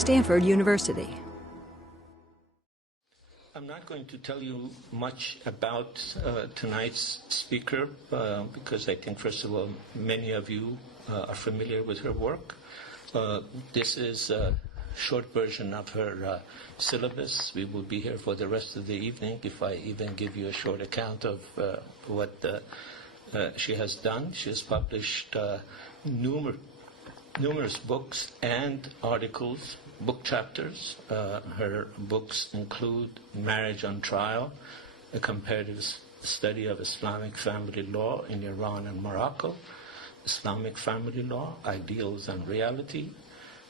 Stanford University. I'm not going to tell you much about tonight's speaker because I think, first of all, many of you are familiar with her work. This is a short version of her syllabus. We will be here for the rest of the evening if I even give you a short account of what she has done. She has published numerous books and articles, book chapters. Her books include Marriage on Trial, a comparative study of Islamic family law in Iran and Morocco, Islamic Family Law, Ideals and Reality,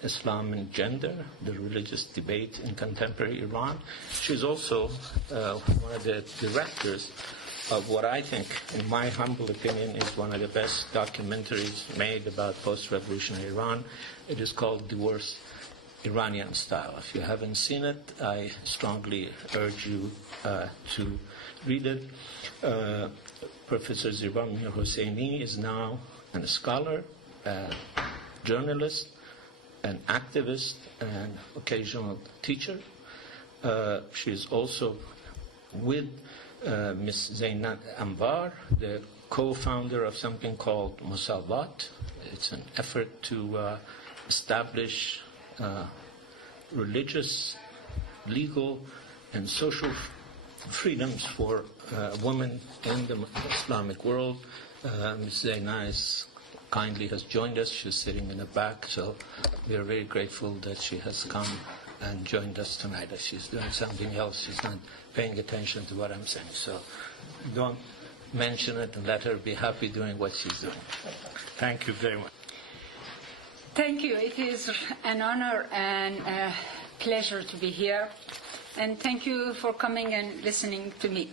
Islam and Gender, the Religious Debate in Contemporary Iran. She's also one of the directors of what I think, in my humble opinion, is one of the best documentaries made about post-revolutionary Iran. It is called Divorce, Iranian Style. If you haven't seen it, I strongly urge you to read it. Professor Ziba Mir-Hosseini is now a scholar, a journalist, an activist, and occasional teacher. She is also with Ms. Zainab Anbar, the co-founder of something called Musawah. It's an effort to establish religious, legal, and social freedoms for women in the Islamic world. Ms. Zainab kindly has joined us. She's sitting in the back, so we are very grateful that she has come and joined us tonight. She's doing something else. She's not paying attention to what I'm saying. So don't mention it and let her be happy doing what she's doing. Thank you very much. Thank you. It is an honor and a pleasure to be here. And thank you for coming and listening to me.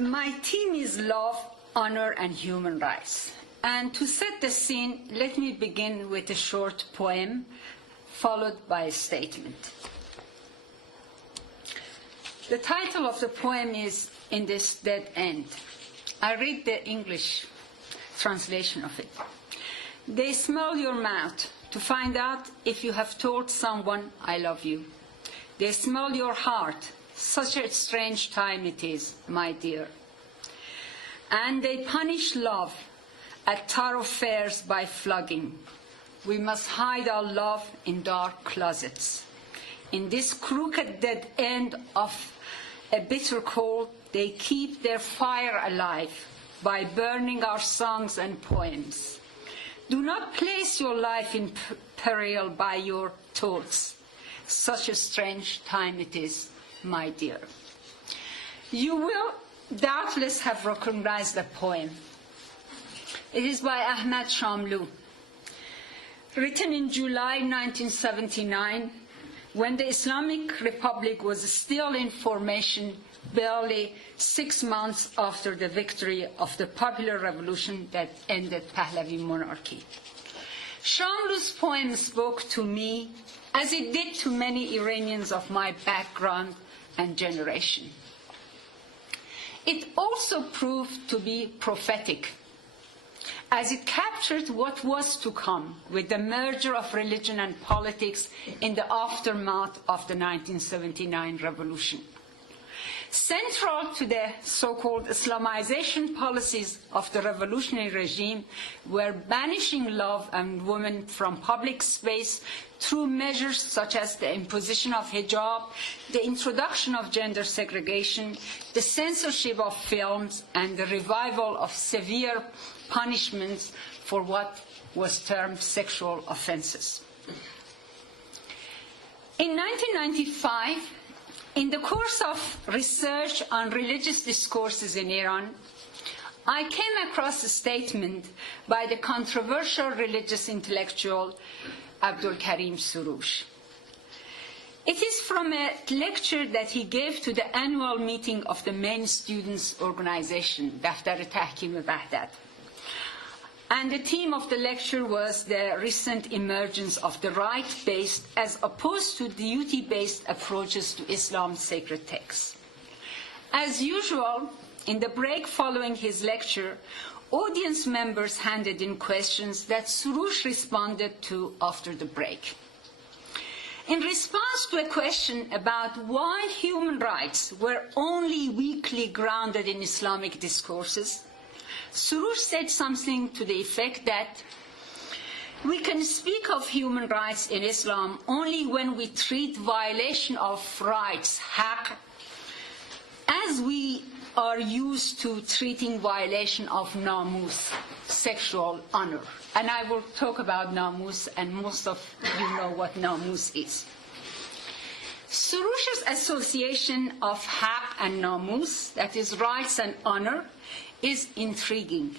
My theme is love, honor, and human rights. And to set the scene, let me begin with a short poem, followed by a statement. The title of the poem is In This Dead End. I read the English translation of it. They smell your mouth to find out if you have told someone, I love you. They smell your heart. Such a strange time it is, my dear. And they punish love at thoroughfares by flogging. We must hide our love in dark closets. In this crooked dead end of a bitter cold, they keep their fire alive by burning our songs and poems. Do not place your life in peril by your thoughts. Such a strange time it is, my dear. You will doubtless have recognized the poem. It is by Ahmad Shamlou, written in July 1979, when the Islamic Republic was still in formation, barely 6 months after the victory of the popular revolution that ended Pahlavi monarchy. Shamlou's poem spoke to me as it did to many Iranians of my background and generation. It also proved to be prophetic, as it captured what was to come with the merger of religion and politics in the aftermath of the 1979 revolution. Central to the so-called Islamization policies of the revolutionary regime were banishing love and women from public space through measures such as the imposition of hijab, the introduction of gender segregation, the censorship of films, and the revival of severe punishments for what was termed sexual offenses. In 1995, in the course of research on religious discourses in Iran, I came across a statement by the controversial religious intellectual Abdul Karim Surush. It is from a lecture that he gave to the annual meeting of the main students' organization, Daftar Tahkim Wahdat. And the theme of the lecture was the recent emergence of the right-based as opposed to duty-based approaches to Islam's sacred texts. As usual, in the break following his lecture, audience members handed in questions that Soroush responded to after the break. In response to a question about why human rights were only weakly grounded in Islamic discourses, Soroush said something to the effect that we can speak of human rights in Islam only when we treat violation of rights, haqq, as we are used to treating violation of namus, sexual honor. And I will talk about namus, and most of you know what namus is. Soroush's association of haqq and namus, that is rights and honor, is intriguing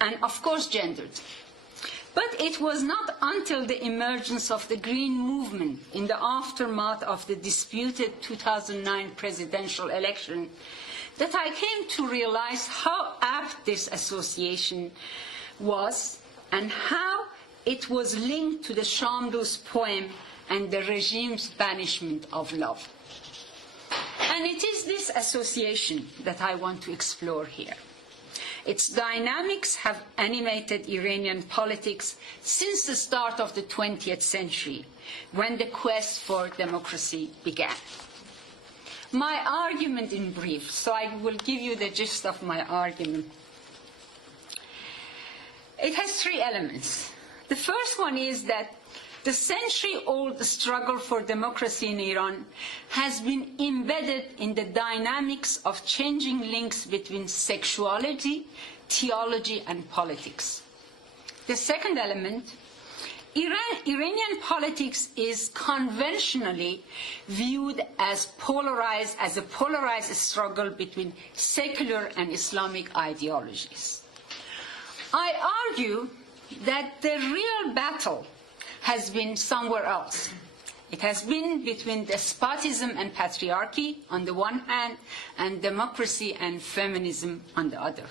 and of course gendered. But it was not until the emergence of the Green Movement in the aftermath of the disputed 2009 presidential election that I came to realize how apt this association was and how it was linked to the Shamlous poem and the regime's banishment of love. And it is this association that I want to explore here. Its dynamics have animated Iranian politics since the start of the 20th century, when the quest for democracy began. My argument in brief, so I will give you the gist of my argument. It has three elements. The first one is that the century-old struggle for democracy in Iran has been embedded in the dynamics of changing links between sexuality, theology, and politics. The second element, Iranian politics is conventionally viewed as a polarized struggle between secular and Islamic ideologies. I argue that the real battle has been somewhere else. It has been between despotism and patriarchy on the one hand, and democracy and feminism on the other.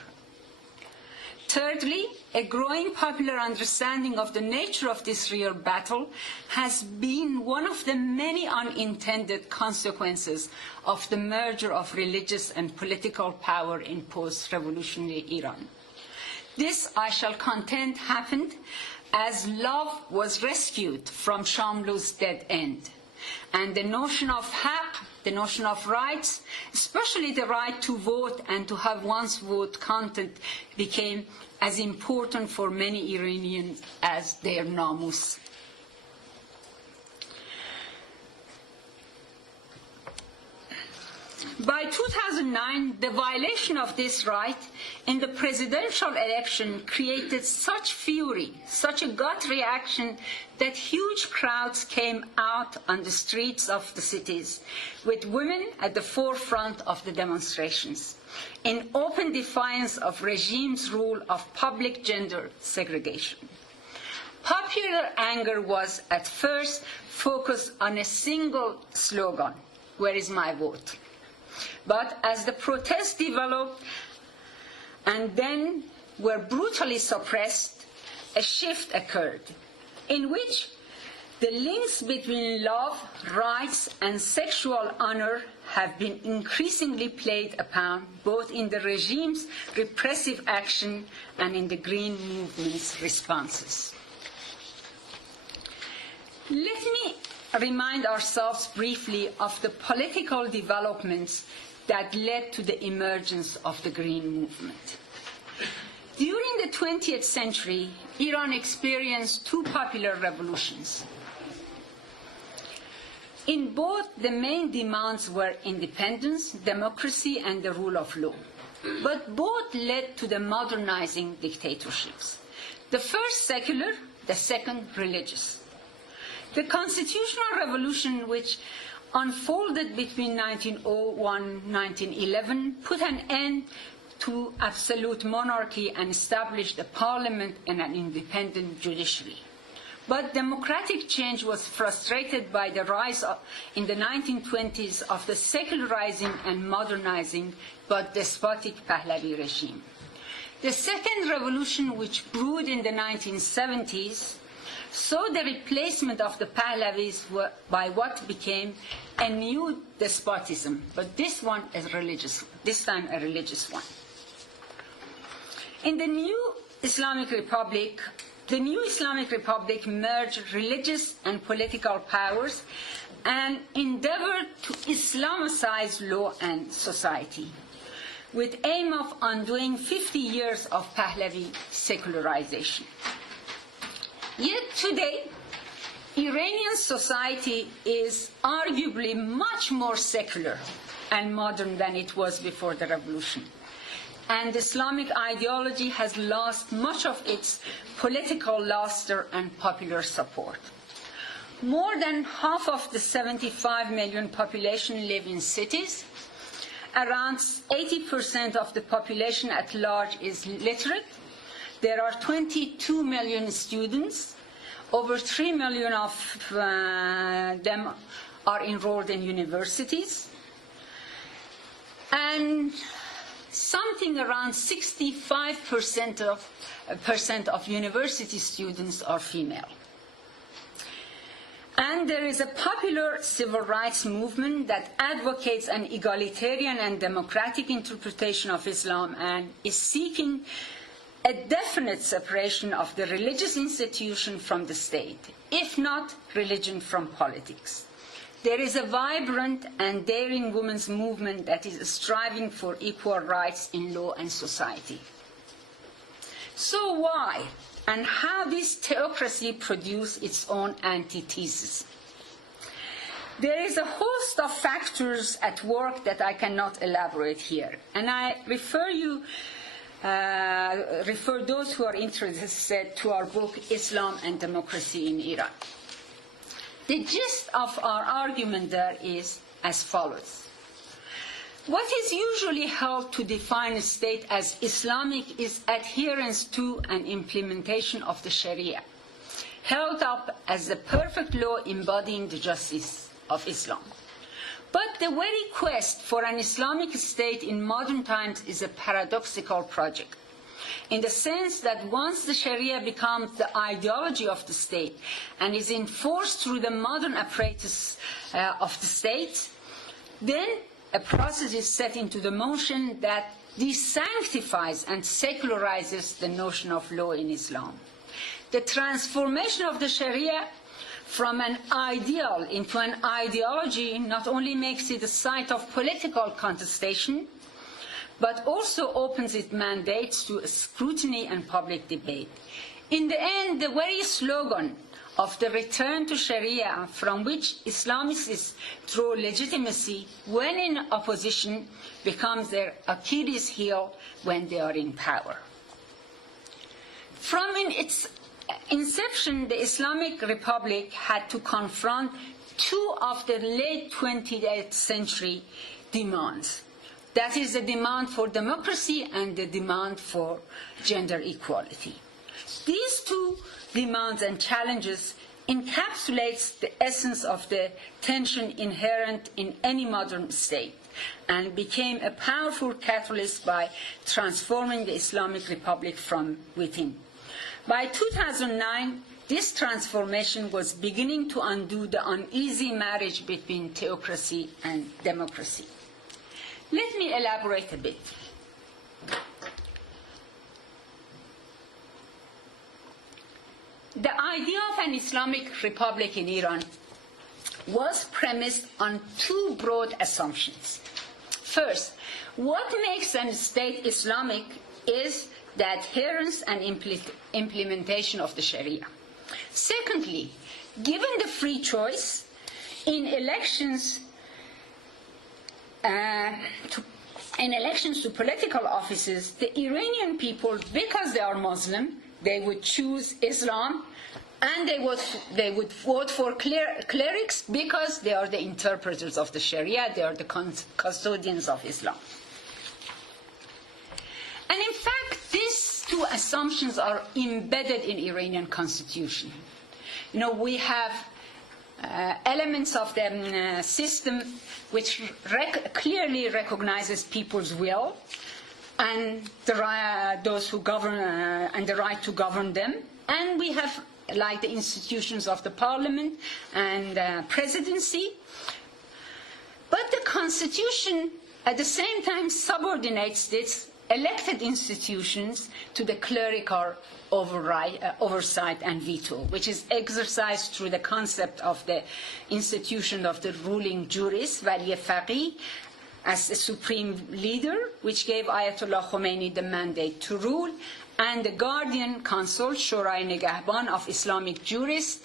Thirdly, a growing popular understanding of the nature of this real battle has been one of the many unintended consequences of the merger of religious and political power in post-revolutionary Iran. This, I shall contend, happened as love was rescued from Shamlous dead end. And the notion of haqq, the notion of rights, especially the right to vote and to have one's vote counted, became as important for many Iranians as their namus. By 2009, the violation of this right in the presidential election created such fury, such a gut reaction, that huge crowds came out on the streets of the cities, with women at the forefront of the demonstrations, in open defiance of regime's rule of public gender segregation. Popular anger was at first focused on a single slogan, "Where is my vote?" But as the protests developed and then were brutally suppressed, a shift occurred in which the links between love, rights, and sexual honor have been increasingly played upon, both in the regime's repressive action and in the Green Movement's responses. Let me remind ourselves briefly of the political developments that led to the emergence of the Green Movement. During the 20th century, Iran experienced two popular revolutions. In both, the main demands were independence, democracy, and the rule of law. But both led to the modernizing dictatorships. The first secular, the second religious. The constitutional revolution, which unfolded between 1901 and 1911, put an end to absolute monarchy and established a parliament and an independent judiciary. But democratic change was frustrated by the rise in the 1920s of the secularizing and modernizing but despotic Pahlavi regime. The second revolution, which brewed in the 1970s, saw the replacement of the Pahlavis by what became a new despotism, but this time a religious one. In the new Islamic Republic merged religious and political powers and endeavored to Islamicize law and society, with aim of undoing 50 years of Pahlavi secularization. Yet today, Iranian society is arguably much more secular and modern than it was before the revolution. And Islamic ideology has lost much of its political luster and popular support. More than half of the 75 million population live in cities. Around 80% of the population at large is literate. There are 22 million students. Over 3 million of them are enrolled in universities. And something around 65% of university students are female. And there is a popular civil rights movement that advocates an egalitarian and democratic interpretation of Islam and is seeking a definite separation of the religious institution from the state, if not religion from politics. There is a vibrant and daring women's movement that is striving for equal rights in law and society. So why and how this theocracy produces its own antithesis? There is a host of factors at work that I cannot elaborate here, and I refer those who are interested to our book, Islam and Democracy in Iran. The gist of our argument there is as follows. What is usually held to define a state as Islamic is adherence to and implementation of the Sharia, held up as the perfect law embodying the justice of Islam. But the very quest for an Islamic state in modern times is a paradoxical project, in the sense that once the Sharia becomes the ideology of the state and is enforced through the modern apparatus of the state, then a process is set into the motion that desanctifies and secularizes the notion of law in Islam. The transformation of the Sharia from an ideal into an ideology not only makes it a site of political contestation, but also opens its mandates to scrutiny and public debate. In the end, the very slogan of the return to Sharia, from which Islamists draw legitimacy when in opposition, becomes their Achilles heel when they are in power. From its inception, the Islamic Republic had to confront two of the late 20th century demands. That is the demand for democracy and the demand for gender equality. These two demands and challenges encapsulates the essence of the tension inherent in any modern state and became a powerful catalyst by transforming the Islamic Republic from within. By 2009, this transformation was beginning to undo the uneasy marriage between theocracy and democracy. Let me elaborate a bit. The idea of an Islamic Republic in Iran was premised on two broad assumptions. First, what makes a state Islamic is the adherence and implementation of the Sharia. Secondly, given the free choice in elections to political offices, the Iranian people, because they are Muslim, they would choose Islam, and they would vote for clerics because they are the interpreters of the Sharia, they are the custodians of Islam. And in fact, these two assumptions are embedded in Iranian constitution. You know, we have elements of the system which clearly recognizes people's will and those who govern and the right to govern them. And we have like the institutions of the parliament and presidency. But the constitution at the same time subordinates this elected institutions to the clerical oversight and veto, which is exercised through the concept of the institution of the ruling jurist, Wali Faqih, as the supreme leader, which gave Ayatollah Khomeini the mandate to rule, and the Guardian Council, Shorai Negahban of Islamic jurists,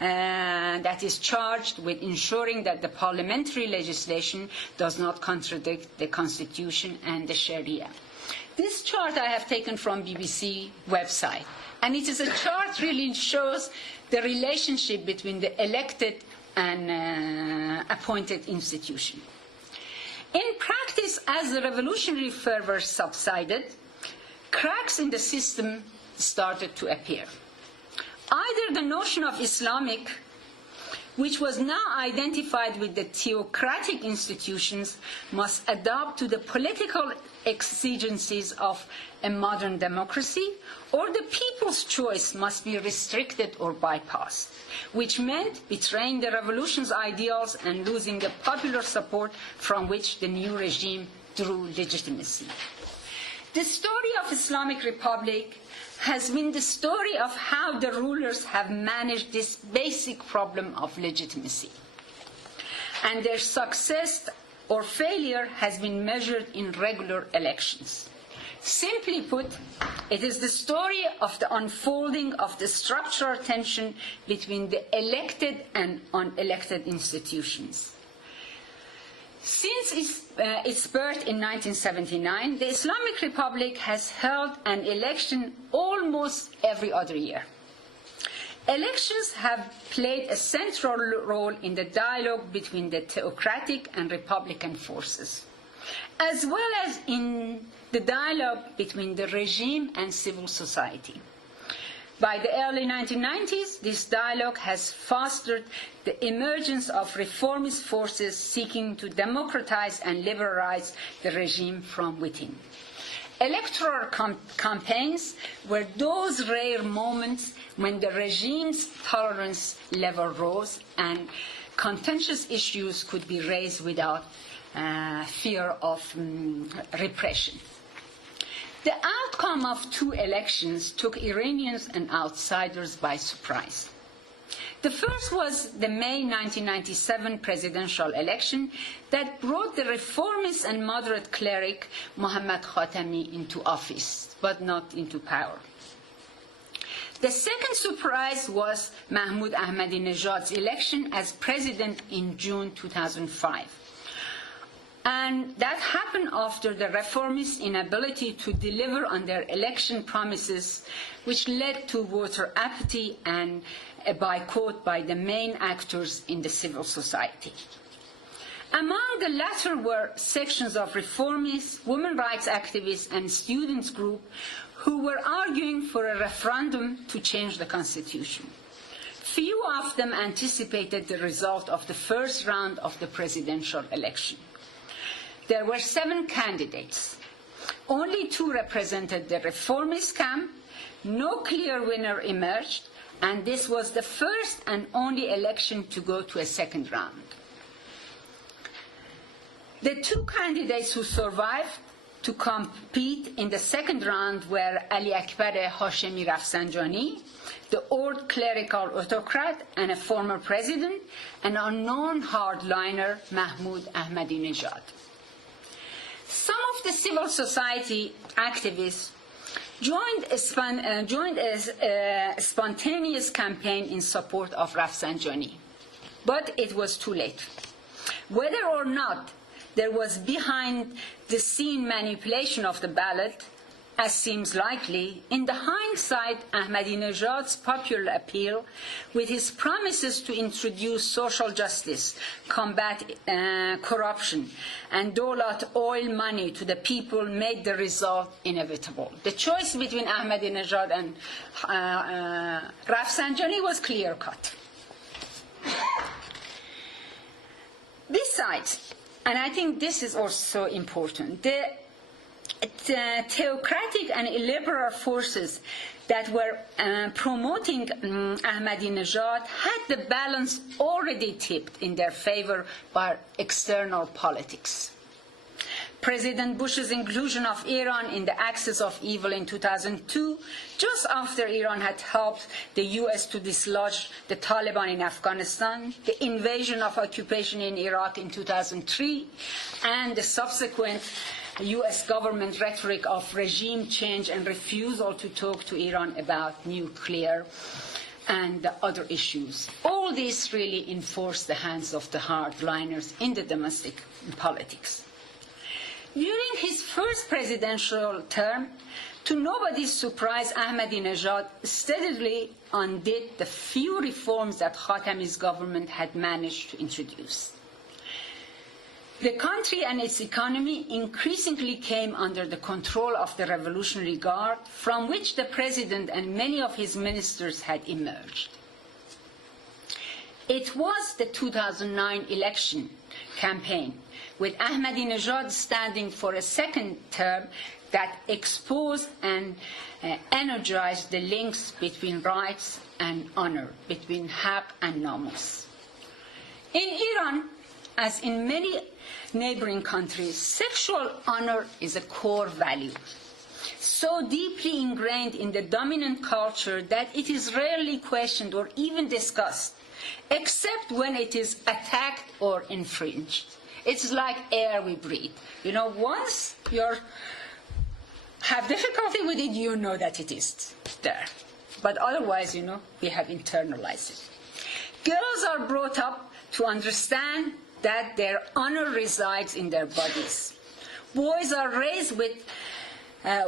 that is charged with ensuring that the parliamentary legislation does not contradict the Constitution and the Sharia. This chart I have taken from BBC website, and it is a chart really shows the relationship between the elected and appointed institution. In practice, as the revolutionary fervor subsided, cracks in the system started to appear. Either the notion of Islamic, which was now identified with the theocratic institutions, must adapt to the political exigencies of a modern democracy, or the people's choice must be restricted or bypassed, which meant betraying the revolution's ideals and losing the popular support from which the new regime drew legitimacy. The story of Islamic Republic has been the story of how the rulers have managed this basic problem of legitimacy. And their success or failure has been measured in regular elections. Simply put, it is the story of the unfolding of the structural tension between the elected and unelected institutions. Since its birth in 1979, the Islamic Republic has held an election almost every other year. Elections have played a central role in the dialogue between the theocratic and republican forces, as well as in the dialogue between the regime and civil society. By the early 1990s, this dialogue has fostered the emergence of reformist forces seeking to democratize and liberalize the regime from within. Electoral campaigns were those rare moments when the regime's tolerance level rose and contentious issues could be raised without fear of repression. The outcome of two elections took Iranians and outsiders by surprise. The first was the May 1997 presidential election that brought the reformist and moderate cleric Mohammad Khatami into office, but not into power. The second surprise was Mahmoud Ahmadinejad's election as president in June 2005. And that happened after the reformists' inability to deliver on their election promises, which led to voter apathy and a boycott by the main actors in the civil society. Among the latter were sections of reformists, women rights activists, and students' groups who were arguing for a referendum to change the constitution. Few of them anticipated the result of the first round of the presidential election. There were 7 candidates. Only 2 represented the reformist camp. No clear winner emerged, and this was the first and only election to go to a second round. The 2 candidates who survived to compete in the second round were Ali Akbar Hashemi Rafsanjani, the old clerical autocrat and a former president, and unknown hardliner Mahmoud Ahmadinejad. Some of the civil society activists joined a spontaneous campaign in support of Rafsanjani, but it was too late. Whether or not there was behind-the-scene manipulation of the ballot, as seems likely, in the hindsight, Ahmadinejad's popular appeal, with his promises to introduce social justice, combat corruption, and dole out oil money to the people, made the result inevitable. The choice between Ahmadinejad and Rafsanjani was clear-cut. Besides, and I think this is also important, the theocratic and illiberal forces that were promoting Ahmadinejad had the balance already tipped in their favor by external politics. President Bush's inclusion of Iran in the axis of evil in 2002, just after Iran had helped the U.S. to dislodge the Taliban in Afghanistan, the invasion of occupation in Iraq in 2003, and the subsequent U.S. government rhetoric of regime change and refusal to talk to Iran about nuclear and other issues. All this really enforced the hands of the hardliners in the domestic politics. During his first presidential term, to nobody's surprise, Ahmadinejad steadily undid the few reforms that Khatami's government had managed to introduce. The country and its economy increasingly came under the control of the Revolutionary Guard, from which the president and many of his ministers had emerged. It was the 2009 election campaign, with Ahmadinejad standing for a second term, that exposed and energized the links between rights and honor, between haq and namus. In Iran, as in many neighboring countries, sexual honor is a core value, so deeply ingrained in the dominant culture that it is rarely questioned or even discussed, except when it is attacked or infringed. It's like air we breathe. Once you have difficulty with it, you know that it is there. But otherwise, we have internalized it. Girls are brought up to understand that their honor resides in their bodies. Boys are raised with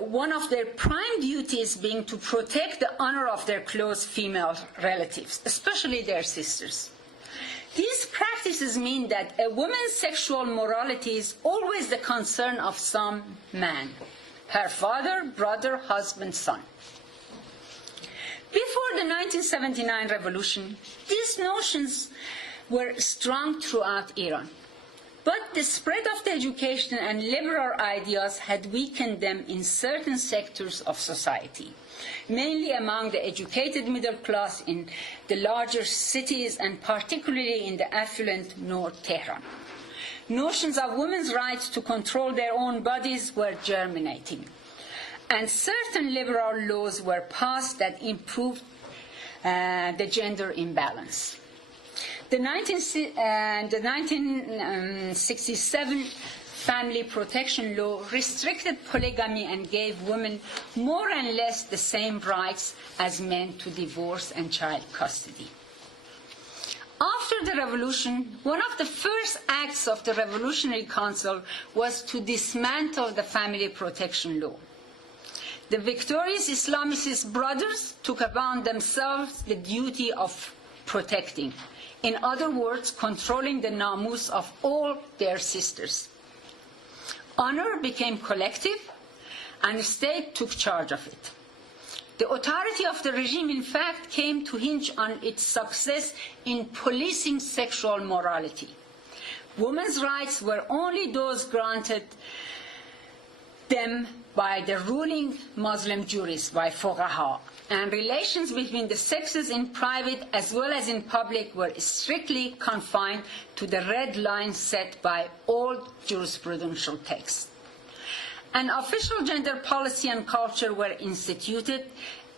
one of their prime duties being to protect the honor of their close female relatives, especially their sisters. These practices mean that a woman's sexual morality is always the concern of some man, her father, brother, husband, son. Before the 1979 revolution, these notions were strong throughout Iran. But the spread of the education and liberal ideas had weakened them in certain sectors of society, mainly among the educated middle class in the larger cities and particularly in the affluent North Tehran. Notions of women's rights to control their own bodies were germinating, and certain liberal laws were passed that improved the gender imbalance. The 1967 Family Protection Law restricted polygamy and gave women more and less the same rights as men to divorce and child custody. After the revolution, one of the first acts of the Revolutionary Council was to dismantle the Family Protection Law. The victorious Islamicist brothers took upon themselves the duty of protecting. In other words, controlling the namus of all their sisters. Honor became collective, and the state took charge of it. The authority of the regime, in fact, came to hinge on its success in policing sexual morality. Women's rights were only those granted them by the ruling Muslim jurists, by fuqaha, and relations between the sexes in private as well as in public were strictly confined to the red lines set by old jurisprudential texts. An official gender policy and culture were instituted,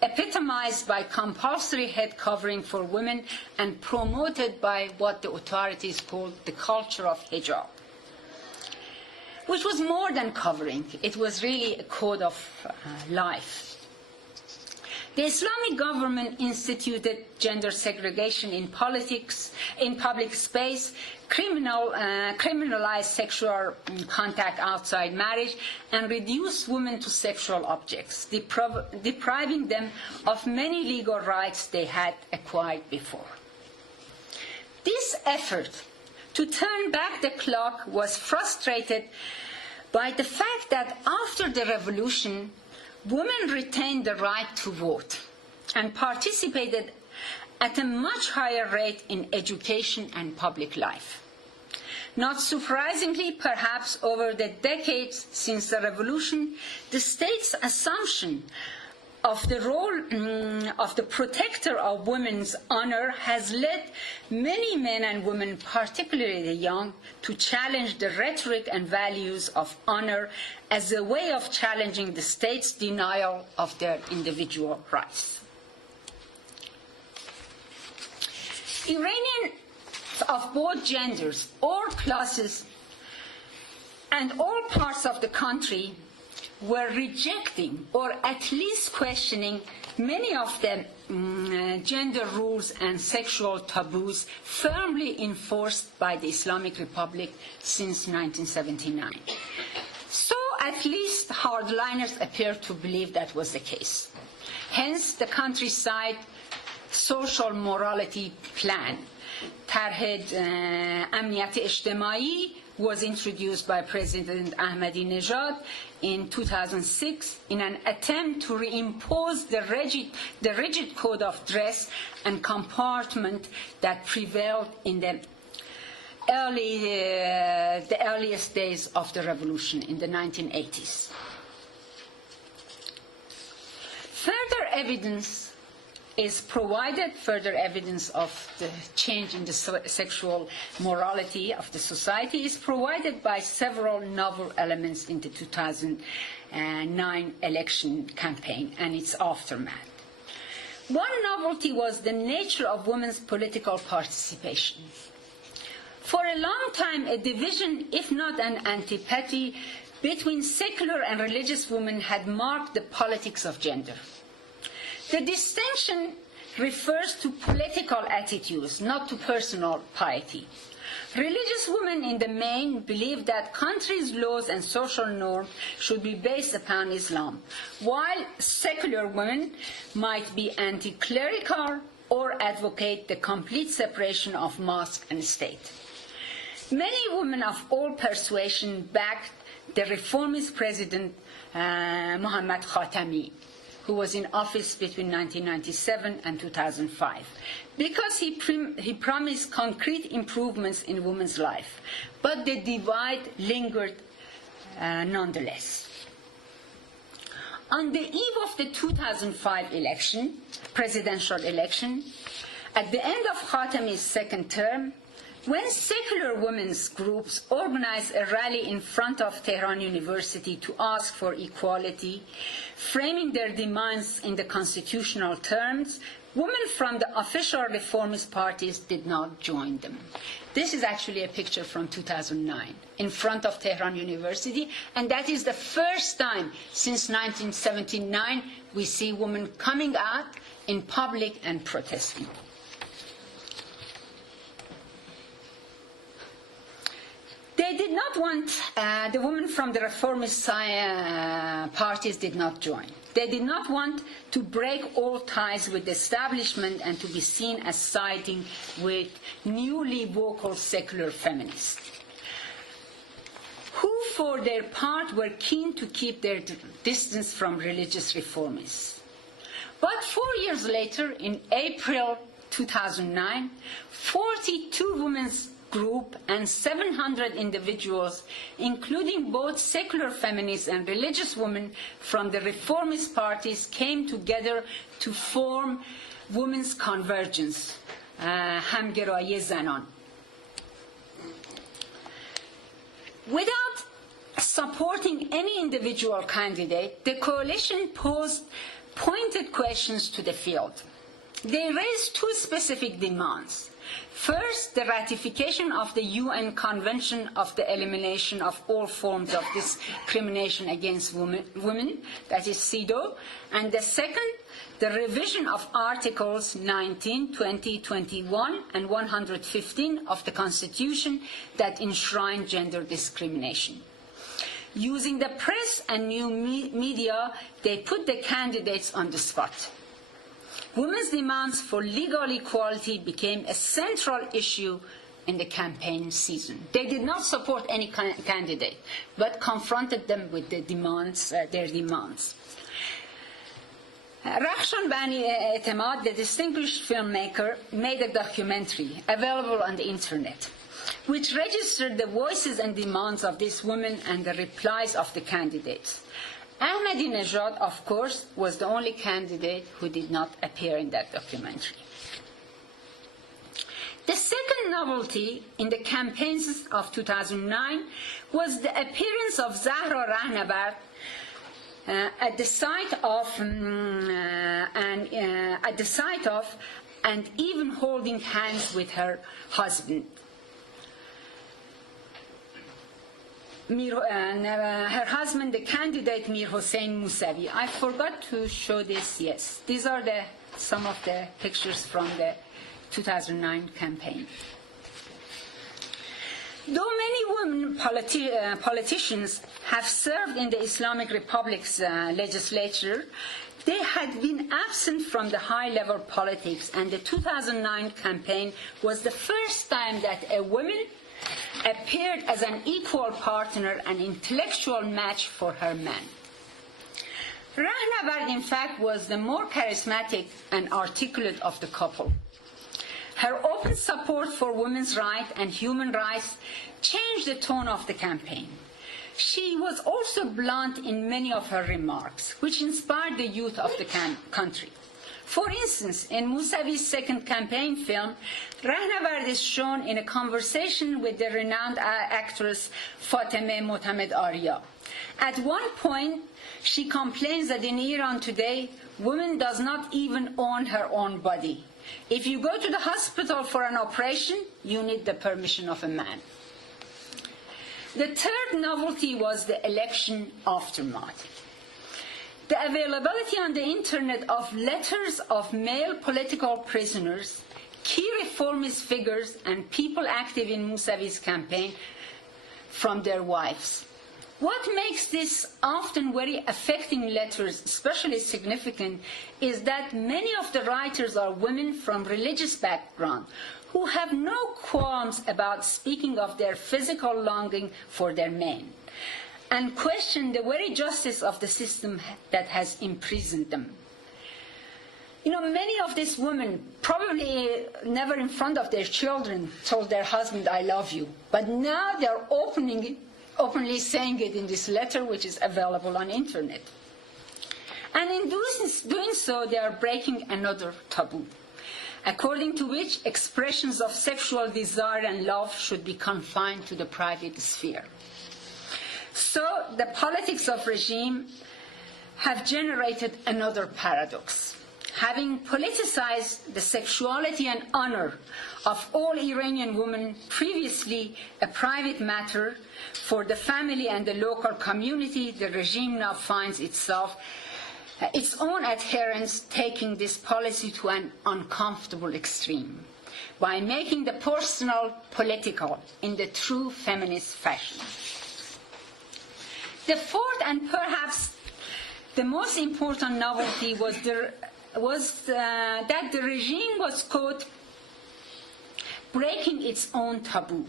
epitomized by compulsory head covering for women and promoted by what the authorities called the culture of hijab, which was more than covering. It was really a code of life. The Islamic government instituted gender segregation in politics, in public space, criminalized sexual contact outside marriage, and reduced women to sexual objects, depriving them of many legal rights they had acquired before. This effort to turn back the clock was frustrated by the fact that after the revolution, women retained the right to vote and participated at a much higher rate in education and public life. Not surprisingly, perhaps over the decades since the revolution, the state's assumption of the role of the protector of women's honor has led many men and women, particularly the young, to challenge the rhetoric and values of honor as a way of challenging the state's denial of their individual rights. Iranians of both genders or classes and all parts of the country were rejecting or at least questioning many of the gender rules and sexual taboos firmly enforced by the Islamic Republic since 1979. So at least hardliners appear to believe that was the case. Hence the countryside social morality plan, طرح امنیت اجتماعی, was introduced by President Ahmadinejad in 2006 in an attempt to reimpose the rigid code of dress and comportment that prevailed in the earliest days of the revolution in the 1980s. Further evidence of the change in the sexual morality of the society is provided by several novel elements in the 2009 election campaign and its aftermath. One novelty was the nature of women's political participation. For a long time, a division, if not an antipathy, between secular and religious women had marked the politics of gender. The distinction refers to political attitudes, not to personal piety. Religious women in the main believe that countries' laws and social norms should be based upon Islam, while secular women might be anti-clerical or advocate the complete separation of mosque and state. Many women of all persuasion backed the reformist president Mohammad Khatami, who was in office between 1997 and 2005, because he promised concrete improvements in women's life, but the divide lingered nonetheless. On the eve of the 2005 presidential election, at the end of Khatami's second term, when secular women's groups organized a rally in front of Tehran University to ask for equality, framing their demands in the constitutional terms, women from the official reformist parties did not join them. This is actually a picture from 2009 in front of Tehran University, and that is the first time since 1979 we see women coming out in public and protesting. They did not want, the women from the reformist parties did not join. They did not want to break all ties with the establishment and to be seen as siding with newly vocal secular feminists, who for their part were keen to keep their distance from religious reformists. But 4 years later, in April 2009, 42 women's group and 700 individuals, including both secular feminists and religious women from the reformist parties, came together to form Women's Convergence, همگرایی زنان. Without supporting any individual candidate, the coalition posed pointed questions to the field. They raised two specific demands. First, the ratification of the UN Convention of the Elimination of All Forms of Discrimination Against Women, that is CEDAW, and the second, the revision of Articles 19, 20, 21, and 115 of the Constitution that enshrine gender discrimination. Using the press and new media, they put the candidates on the spot. Women's demands for legal equality became a central issue in the campaign season. They did not support any candidate, but confronted them with the demands, their demands. Rakhshan Bani Etemad, the distinguished filmmaker, made a documentary available on the internet, which registered the voices and demands of these women and the replies of the candidates. Ahmadinejad, of course, was the only candidate who did not appear in that documentary. The second novelty in the campaigns of 2009 was the appearance of Zahra Rahnavard at the site of and even holding hands with her husband. Her husband, the candidate Mir-Hosseini Mousavi. I forgot to show this. Yes, these are some of the pictures from the 2009 campaign. Though many women politicians have served in the Islamic Republic's legislature, they had been absent from the high-level politics, and the 2009 campaign was the first time that a woman appeared as an equal partner and intellectual match for her man. Rahnavard, in fact, was the more charismatic and articulate of the couple. Her open support for women's rights and human rights changed the tone of the campaign. She was also blunt in many of her remarks, which inspired the youth of the country. For instance, in Mousavi's second campaign film, Rahnavard is shown in a conversation with the renowned actress Fatemeh Motamed Arya. At one point, she complains that in Iran today, woman does not even own her own body. If you go to the hospital for an operation, you need the permission of a man. The third novelty was the election aftermath. The availability on the internet of letters of male political prisoners, key reformist figures, and people active in Mousavi's campaign from their wives. What makes these often very affecting letters especially significant is that many of the writers are women from religious background who have no qualms about speaking of their physical longing for their men, and question the very justice of the system that has imprisoned them. You know, many of these women probably never in front of their children told their husband, "I love you," but now they're openly saying it in this letter, which is available on internet. And in doing so, they are breaking another taboo, according to which expressions of sexual desire and love should be confined to the private sphere. So the politics of regime have generated another paradox. Having politicized the sexuality and honor of all Iranian women, previously a private matter for the family and the local community, the regime now finds its own adherents taking this policy to an uncomfortable extreme by making the personal political in the true feminist fashion. The fourth and perhaps the most important novelty was that the regime was, quote, breaking its own taboo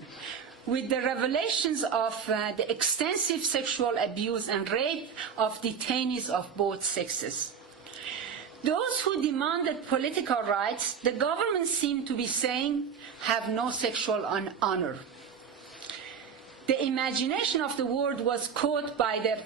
with the revelations of the extensive sexual abuse and rape of detainees of both sexes. Those who demanded political rights, the government seemed to be saying, have no sexual honor. The imagination of the world was caught by the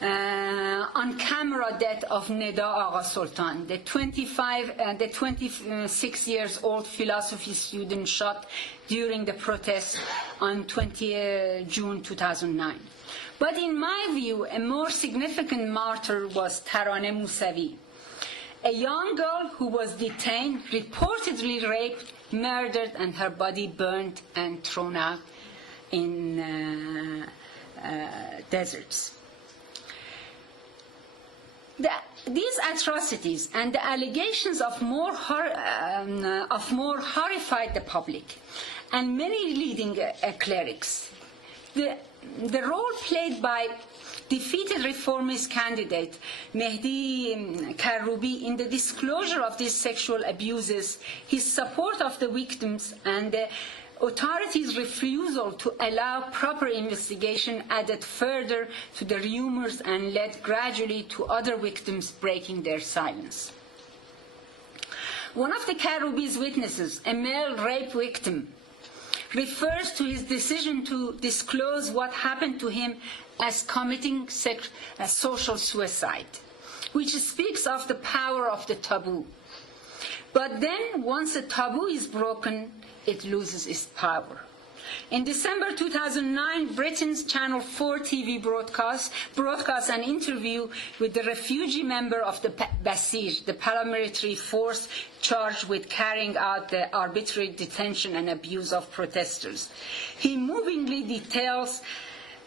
on-camera death of Neda Agha Sultan, the 26 years old philosophy student shot during the protest on 20 June 2009. But in my view, a more significant martyr was Taraneh Mousavi, a young girl who was detained, reportedly raped, murdered, and her body burned and thrown out in deserts. These atrocities and the allegations of more horrified the public and many leading clerics. The role played by defeated reformist candidate Mehdi Karoubi in the disclosure of these sexual abuses, his support of the victims, and the authorities' refusal to allow proper investigation added further to the rumors and led gradually to other victims breaking their silence. One of the Karoubi's witnesses, a male rape victim, refers to his decision to disclose what happened to him as committing social suicide, which speaks of the power of the taboo. But then, once a taboo is broken, it loses its power. In December 2009, Britain's Channel 4 TV broadcast an interview with the refugee member of the Basij, the paramilitary force charged with carrying out the arbitrary detention and abuse of protesters. He movingly details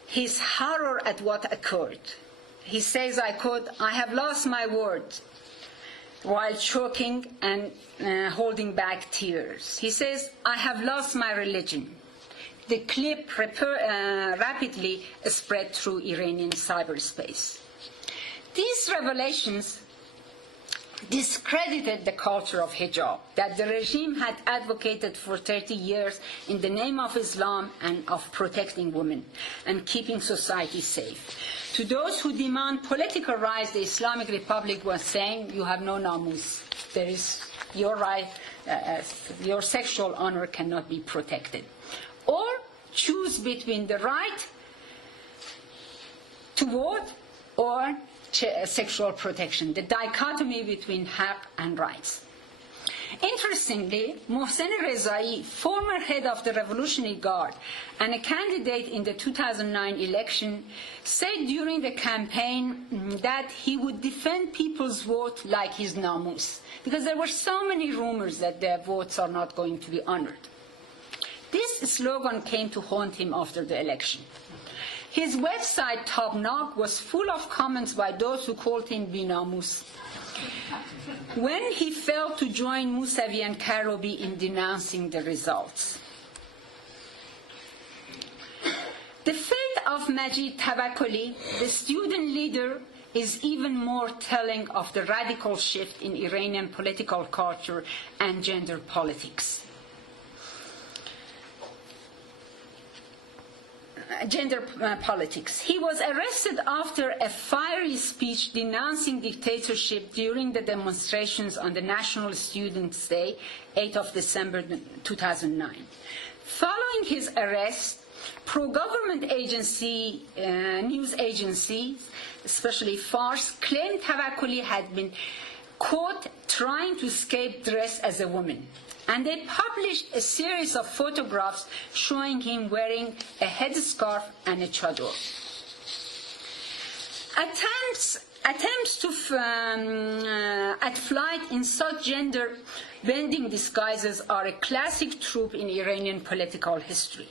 his horror at what occurred. He says, I quote, "I have lost my words," while choking and holding back tears. He says, "I have lost my religion." The clip rapidly spread through Iranian cyberspace. These revelations discredited the culture of hijab that the regime had advocated for 30 years in the name of Islam and of protecting women and keeping society safe. To those who demand political rights, the Islamic Republic was saying, you have no namus. There is your right, your sexual honor cannot be protected. Or choose between the right to vote or sexual protection, the dichotomy between haq and rights. Interestingly, Mohsen Rezai, former head of the Revolutionary Guard and a candidate in the 2009 election, said during the campaign that he would defend people's vote like his namus, because there were so many rumors that their votes are not going to be honored. This slogan came to haunt him after the election. His website, Tabnak, was full of comments by those who called him Binamus. When he failed to join Mousavi and Karoubi in denouncing the results. The fate of Majid Tawakkoli, the student leader, is even more telling of the radical shift in Iranian political culture and gender politics. He was arrested after a fiery speech denouncing dictatorship during the demonstrations on the National Students' Day, 8th of December 2009. Following his arrest, pro-government news agencies, especially Fars, claimed Tawakkoli had been caught trying to escape dressed as a woman. And they published a series of photographs showing him wearing a headscarf and a chador. Attempts at flight in such gender-bending disguises are a classic trope in Iranian political history.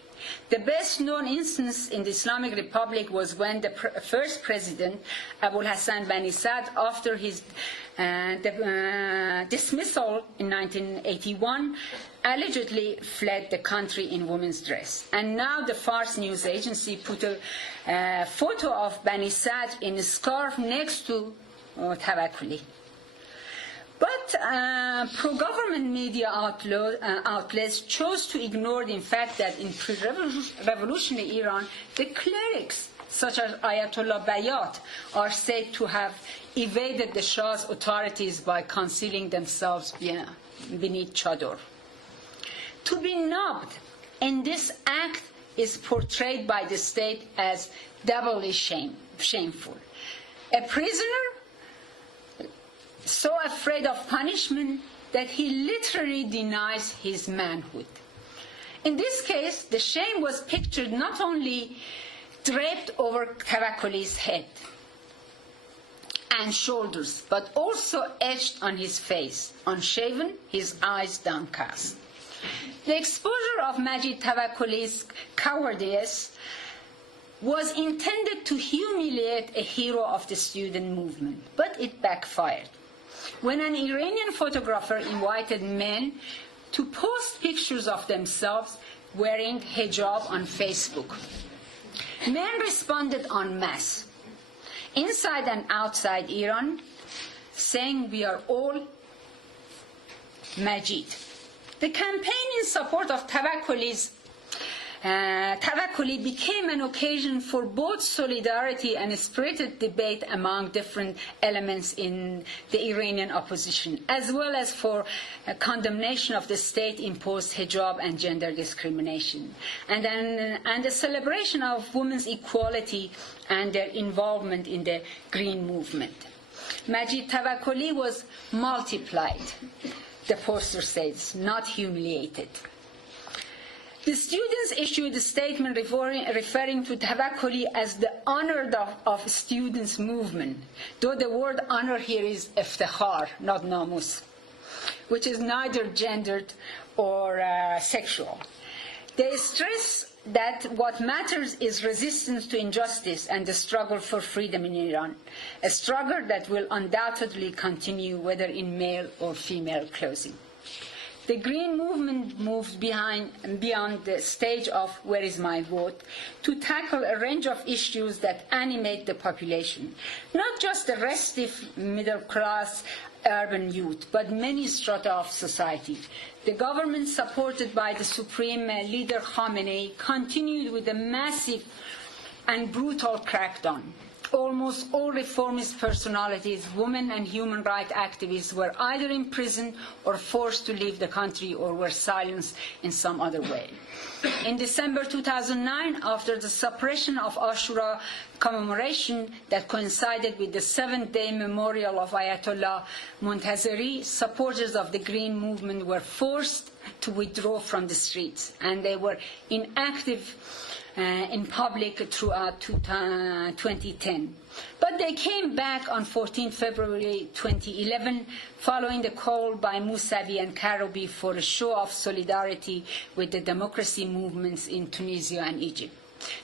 The best-known instance in the Islamic Republic was when the first president, Abul Hassan Bani Saad, after his dismissal in 1981, allegedly fled the country in women's dress. And now the Fars news agency put a photo of Bani Saad in a scarf next to Tawakkoli. But pro-government media outlets chose to ignore the fact that in pre-revolutionary Iran, the clerics, such as Ayatollah Bayat, are said to have evaded the Shah's authorities by concealing themselves beneath chador. To be nubbed in this act is portrayed by the state as doubly shameful. A prisoner so afraid of punishment that he literally denies his manhood. In this case, the shame was pictured not only draped over Tawakkoli's head and shoulders, but also etched on his face, unshaven, his eyes downcast. The exposure of Majid Tawakkoli's cowardice was intended to humiliate a hero of the student movement, but it backfired. When an Iranian photographer invited men to post pictures of themselves wearing hijab on Facebook, men responded en masse, inside and outside Iran, saying we are all Majid. The campaign in support of Tawakkoli's Tawakkoli became an occasion for both solidarity and a spirited debate among different elements in the Iranian opposition, as well as for condemnation of the state-imposed hijab and gender discrimination, and a celebration of women's equality and their involvement in the Green Movement. Majid Tawakkoli was multiplied, the poster says, not humiliated. The students issued a statement referring to Tawakkoli as the honor of students' movement, though the word honor here is iftikhar, not namus, which is neither gendered or sexual. They stress that what matters is resistance to injustice and the struggle for freedom in Iran, a struggle that will undoubtedly continue whether in male or female clothing. The Green Movement moves beyond the stage of "Where is my vote?" to tackle a range of issues that animate the population, not just the restive middle-class urban youth, but many strata of society. The government, supported by the Supreme Leader Khamenei, continued with a massive and brutal crackdown. Almost all reformist personalities, women and human rights activists were either imprisoned or forced to leave the country or were silenced in some other way. In December 2009, after the suppression of Ashura commemoration that coincided with the 7th-day memorial of Ayatollah Montazeri, supporters of the Green Movement were forced to withdraw from the streets, and they were inactive in public throughout 2010. But they came back on 14 February 2011, following the call by Mousavi and Karoubi for a show of solidarity with the democracy movements in Tunisia and Egypt.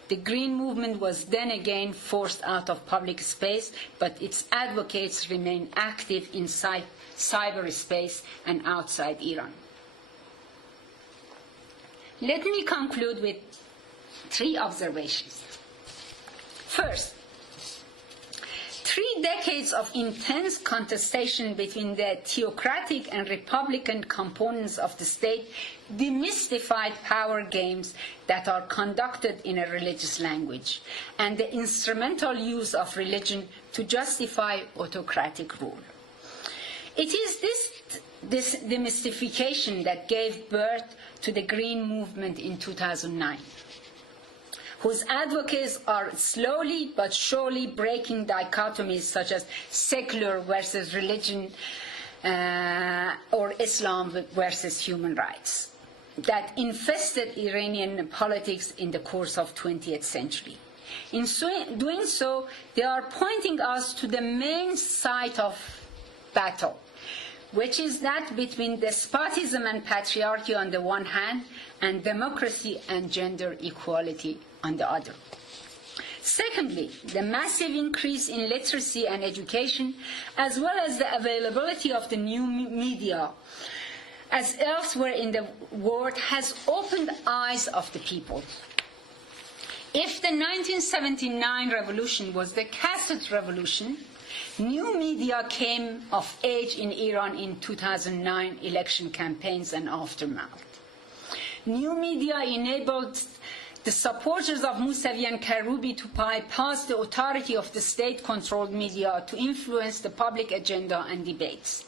The Green Movement was then again forced out of public space, but its advocates remain active inside cyberspace and outside Iran. Let me conclude with 3 observations. First, 3 decades of intense contestation between the theocratic and republican components of the state demystified power games that are conducted in a religious language and the instrumental use of religion to justify autocratic rule. It is this demystification that gave birth to the Green Movement in 2009. Whose advocates are slowly but surely breaking dichotomies such as secular versus religion or Islam versus human rights that infested Iranian politics in the course of 20th century. In doing so, they are pointing us to the main site of battle, which is that between despotism and patriarchy on the one hand and democracy and gender equality on the other. Secondly, the massive increase in literacy and education, as well as the availability of the new media, as elsewhere in the world, has opened the eyes of the people. If the 1979 revolution was the caste revolution, new media came of age in Iran in 2009 election campaigns and aftermath. New media enabled the supporters of Mousavi and Karoubi to bypass the authority of the state-controlled media to influence the public agenda and debates.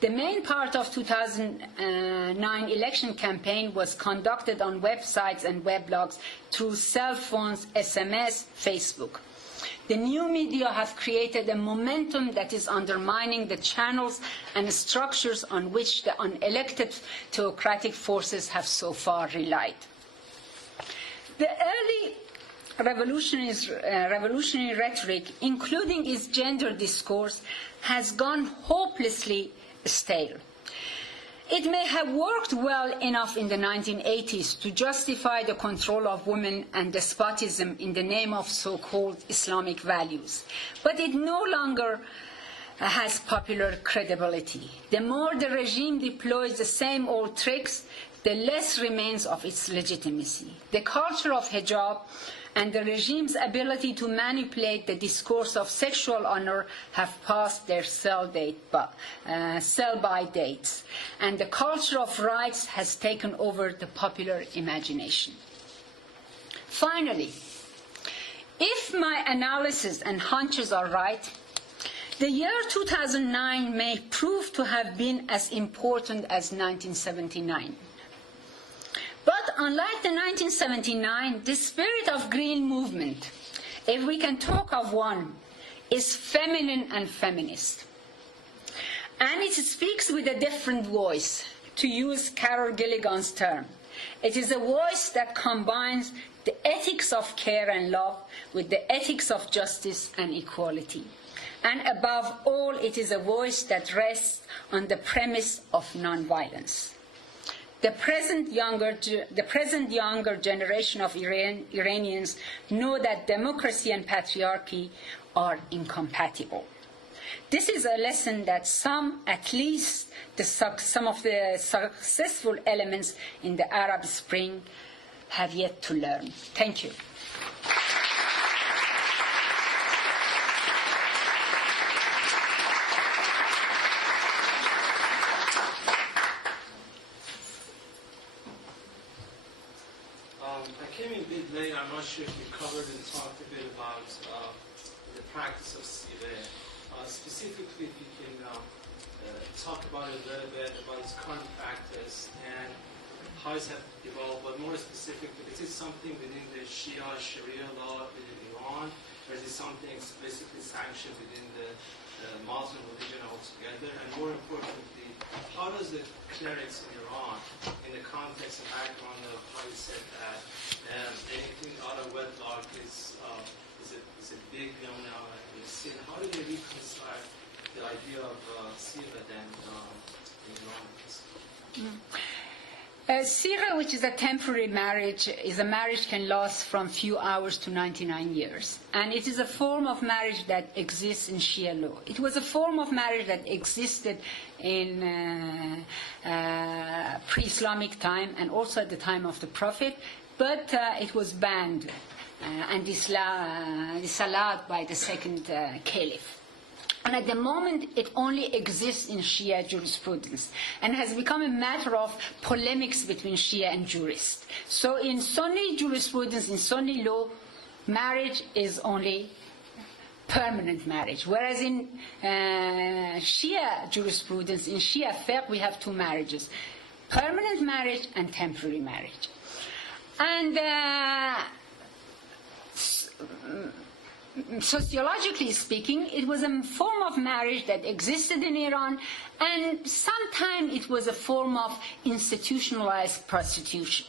The main part of 2009 election campaign was conducted on websites and weblogs through cell phones, SMS, Facebook. The new media have created a momentum that is undermining the channels and structures on which the unelected theocratic forces have so far relied. The early revolutionary rhetoric, including its gender discourse, has gone hopelessly stale. It may have worked well enough in the 1980s to justify the control of women and despotism in the name of so-called Islamic values, but it no longer has popular credibility. The more the regime deploys the same old tricks, the less remains of its legitimacy. The culture of hijab and the regime's ability to manipulate the discourse of sexual honor have passed their sell-by dates, and the culture of rights has taken over the popular imagination. Finally, if my analysis and hunches are right, the year 2009 may prove to have been as important as 1979. But unlike the 1979, the spirit of green movement, if we can talk of one, is feminine and feminist. And it speaks with a different voice, to use Carol Gilligan's term. It is a voice that combines the ethics of care and love with the ethics of justice and equality. And above all, it is a voice that rests on the premise of nonviolence. The present younger generation of Iranians know that democracy and patriarchy are incompatible. This is a lesson that some, at least some of the successful elements in the Arab Spring, have yet to learn. Thank you. I came in a bit late. I'm not sure if you covered and talked a bit about the practice of sireh. Specifically, if you can talk about it a little bit, about its current practice and how it has evolved, but more specifically, is it something within the Shia Sharia law within Iran, or is it something explicitly sanctioned within the Muslim religion altogether? And more importantly, how does the clerics in Iran, in the context and background of how you said that anything out of wedlock is a big no-no and is sin, how do they reconcile the idea of sirah then in Iran? Sirah, which is a temporary marriage, is a marriage can last from few hours to 99 years. And it is a form of marriage that exists in Shia law. It was a form of marriage that existed in pre-Islamic time and also at the time of the Prophet, but it was banned and disallowed by the second caliph. And at the moment, it only exists in Shia jurisprudence and has become a matter of polemics between Shia and jurists. So in Sunni jurisprudence, in Sunni law, marriage is only permanent marriage, whereas in Shia jurisprudence, in Shia fiqh, we have two marriages, permanent marriage and temporary marriage. And sociologically speaking, it was a form of marriage that existed in Iran, and sometimes it was a form of institutionalized prostitution.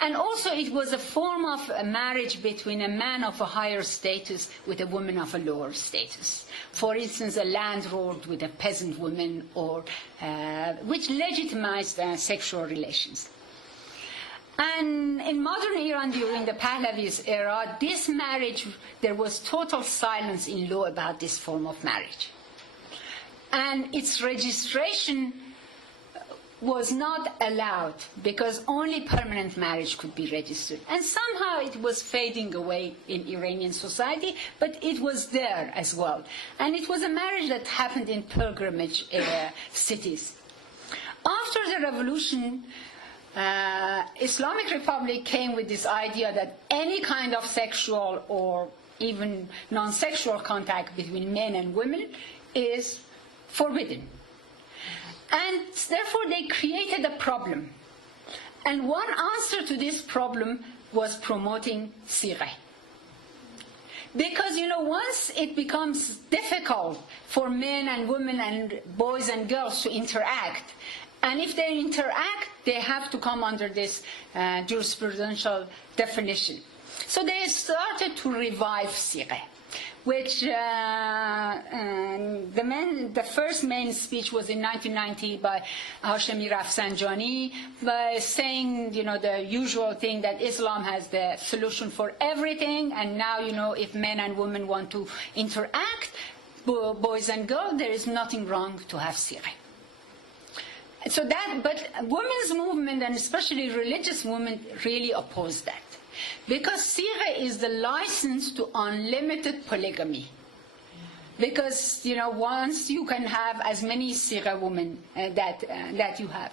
And also it was a form of a marriage between a man of a higher status with a woman of a lower status. For instance, a landlord with a peasant woman, or which legitimized sexual relations. And in modern Iran during the Pahlavis era, this marriage, there was total silence in law about this form of marriage. And its registration was not allowed because only permanent marriage could be registered. And somehow it was fading away in Iranian society, but it was there as well. And it was a marriage that happened in pilgrimage cities. After the revolution, Islamic Republic came with this idea that any kind of sexual or even non-sexual contact between men and women is forbidden. And therefore they created a problem. And one answer to this problem was promoting sireh. Because, once it becomes difficult for men and women and boys and girls to interact, and if they interact, they have to come under this jurisprudential definition. So they started to revive sireh, which the first main speech was in 1990 by Hashemi Rafsanjani, by saying, the usual thing that Islam has the solution for everything, and now, if men and women want to interact, boys and girls, there is nothing wrong to have sireh. But women's movement, and especially religious movement, really opposed that. Because sireh is the license to unlimited polygamy. Because, once you can have as many sireh women that you have.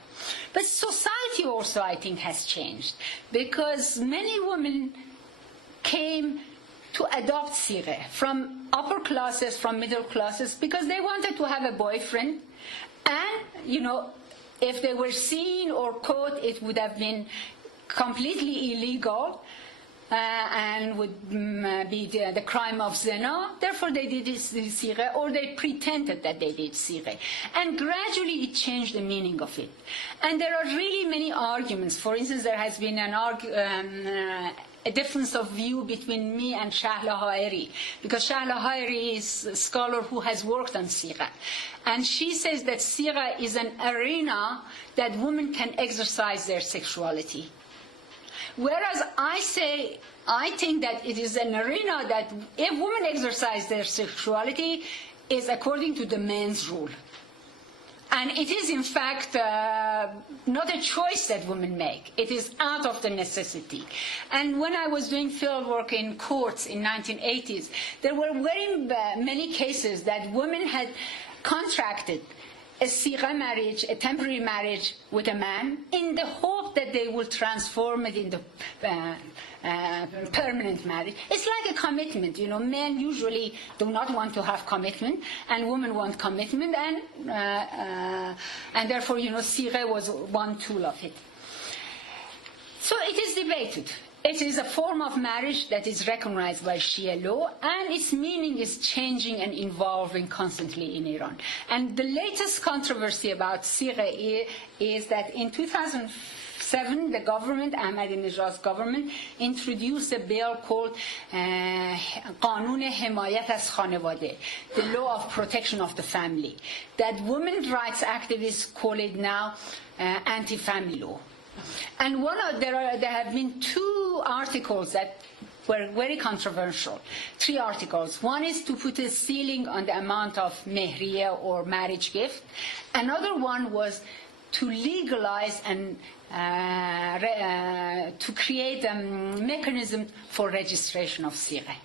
But society also, I think, has changed. Because many women came to adopt Sire from upper classes, from middle classes, because they wanted to have a boyfriend. And, if they were seen or caught, it would have been completely illegal and would be the crime of zina. Therefore, they did Sire, or they pretended that they did Sire. And gradually, it changed the meaning of it. And there are really many arguments. For instance, there has been a difference of view between me and Shahla Haeri, because Shahla Haeri is a scholar who has worked on Sira. And she says that Sira is an arena that women can exercise their sexuality. Whereas I think that it is an arena that if women exercise their sexuality is according to the men's rule. And it is, in fact, not a choice that women make. It is out of the necessity. And when I was doing field work in courts in 1980s, there were very many cases that women had contracted a sira marriage, a temporary marriage with a man, in the hope that they will transform it into permanent marriage. It's like a commitment. Men usually do not want to have commitment, and women want commitment, and therefore, sira was one tool of it. So it is debated. It is a form of marriage that is recognized by Shia law, and its meaning is changing and evolving constantly in Iran. And the latest controversy about Sira is that in 2007, the government, Ahmadinejad's government, introduced a bill called Qanun Himayat az Khanewade, the law of protection of the family, that women's rights activists call it now anti-family law. And there have been two articles that were very controversial. 3 articles. One is to put a ceiling on the amount of mehriya or marriage gift. Another one was to legalize and to create a mechanism for registration of sira.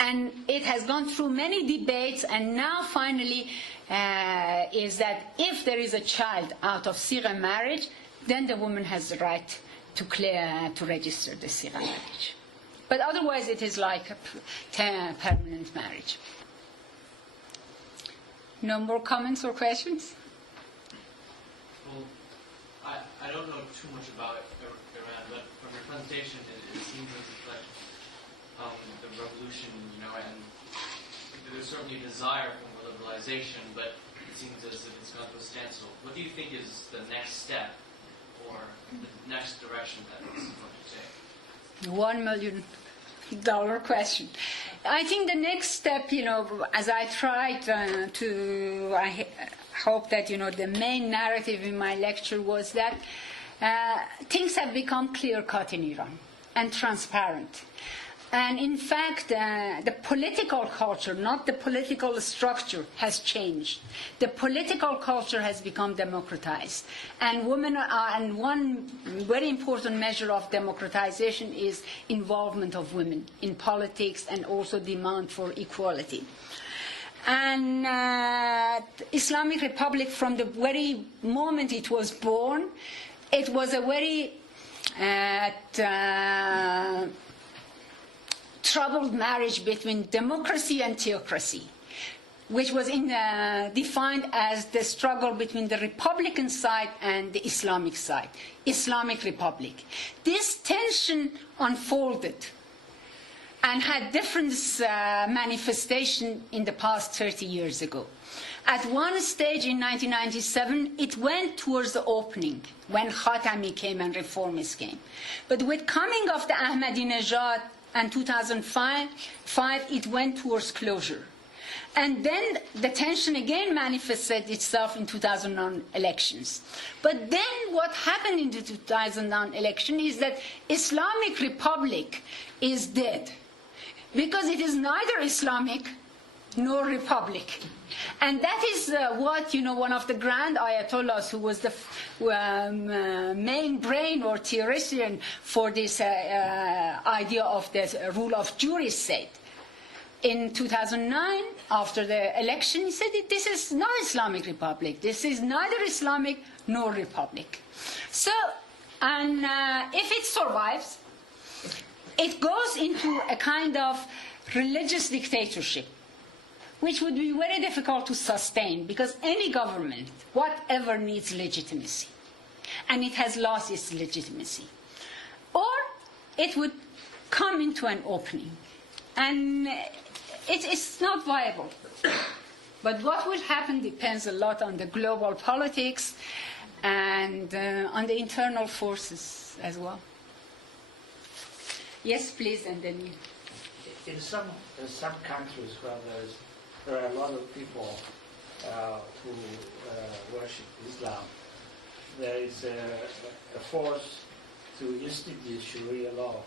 And it has gone through many debates, and now finally is that if there is a child out of sira marriage, then the woman has the right to register the sira marriage. But otherwise, it is like a permanent marriage. No more comments or questions? Well, I don't know too much about Iran, but from your presentation, it seems to reflect the revolution, and there's certainly a desire for more liberalization, but it seems as if it's gone to a standstill. What do you think is the next step, or the next direction that this is going to take? $1 million question. I think the next step, as I tried I hope that, the main narrative in my lecture was that things have become clear-cut in Iran and transparent. And in fact, the political culture, not the political structure, has changed. The political culture has become democratized. And women and one very important measure of democratization is involvement of women in politics and also demand for equality. And Islamic Republic, from the very moment it was born, it was a very troubled marriage between democracy and theocracy, which was defined as the struggle between the Republican side and the Islamic side, Islamic Republic. This tension unfolded and had different manifestation in the past 30 years ago. At one stage in 1997, it went towards the opening when Khatami came and reformists came. But with coming of the Ahmadinejad and 2005, it went towards closure. And then the tension again manifested itself in 2009 elections. But then what happened in the 2009 election is that Islamic Republic is dead, because it is neither Islamic nor Republic. And that is what, one of the grand Ayatollahs, who was the main brain or theorician for this idea of the rule of juries, said. In 2009, after the election, he said, this is not Islamic Republic. This is neither Islamic nor Republic. So, and if it survives, it goes into a kind of religious dictatorship, which would be very difficult to sustain, because any government, whatever, needs legitimacy, and it has lost its legitimacy. Or it would come into an opening, and it's not viable. But what will happen depends a lot on the global politics and on the internal forces as well. Yes, please, and then you. In some countries where there are a lot of people who worship Islam, there is a force to institute Sharia law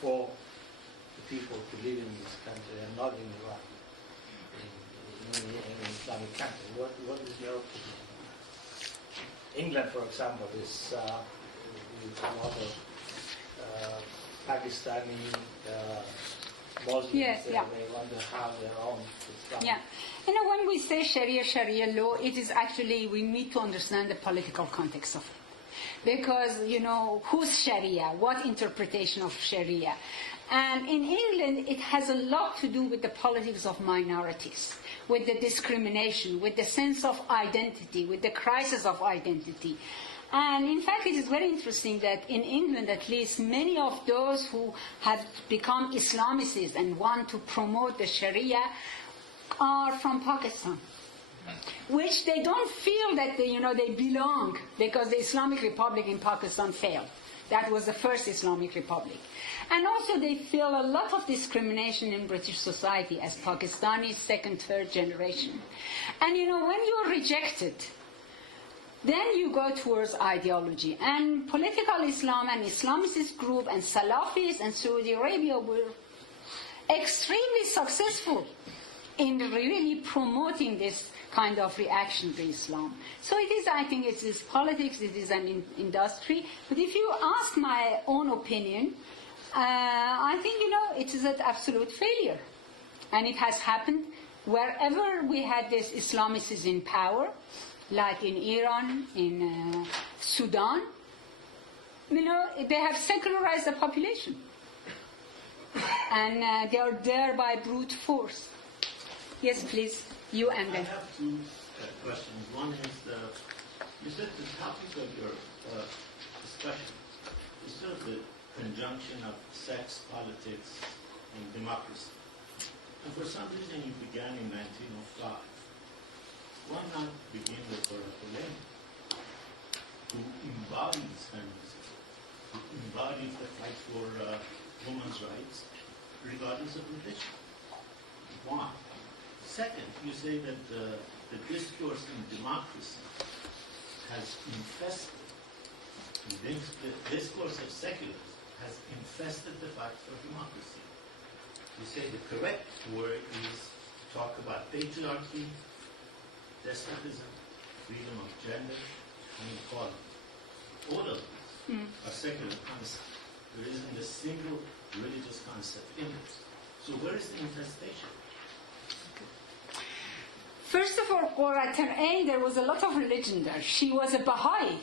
for the people who live in this country and not in Iran, in an Islamic country. What is your opinion? England, for example, is with a lot of Pakistani Muslims. Yes, yeah. They want to have their own Islam. Yeah. You know, when we say Sharia law, it is actually, we need to understand the political context of it. Because, you know, who's Sharia? What interpretation of Sharia? And in England, it has a lot to do with the politics of minorities, with the discrimination, with the sense of identity, with the crisis of identity. And in fact, it is very interesting that in England, at least, many of those who have become Islamicists and want to promote the Sharia are from Pakistan, which they don't feel that they belong, because the Islamic Republic in Pakistan failed. That was the first Islamic Republic. And also they feel a lot of discrimination in British society as Pakistanis, second, third generation. And when you're rejected, then you go towards ideology. And political Islam and Islamicist group and Salafis and Saudi Arabia were extremely successful in really promoting this kind of reaction to Islam. So it is, I think, it is politics, it is an industry. But if you ask my own opinion, I think, it is an absolute failure. And it has happened wherever we had this Islamicists in power, like in Iran, in Sudan. They have secularized the population. And they are there by brute force. Yes, please. You and then. I have two questions. One is, you said the topic of your discussion is sort of the conjunction of sex, politics, and democracy. And for some reason you began in 1905. Why not begin with Runaway, who embodies feminism, who embodies the fight for women's rights, regardless of religion? Why? Second, you say that the discourse in democracy has infested, the discourse of secularism has infested the fight for democracy. You say the correct word is to talk about patriarchy, despotism, freedom of gender, and equality. All of these are secular concepts. There isn't a single religious concept in it. So where is the infestation? First of all, Qurrat-al-Ain, there was a lot of religion there. She was a Baha'i.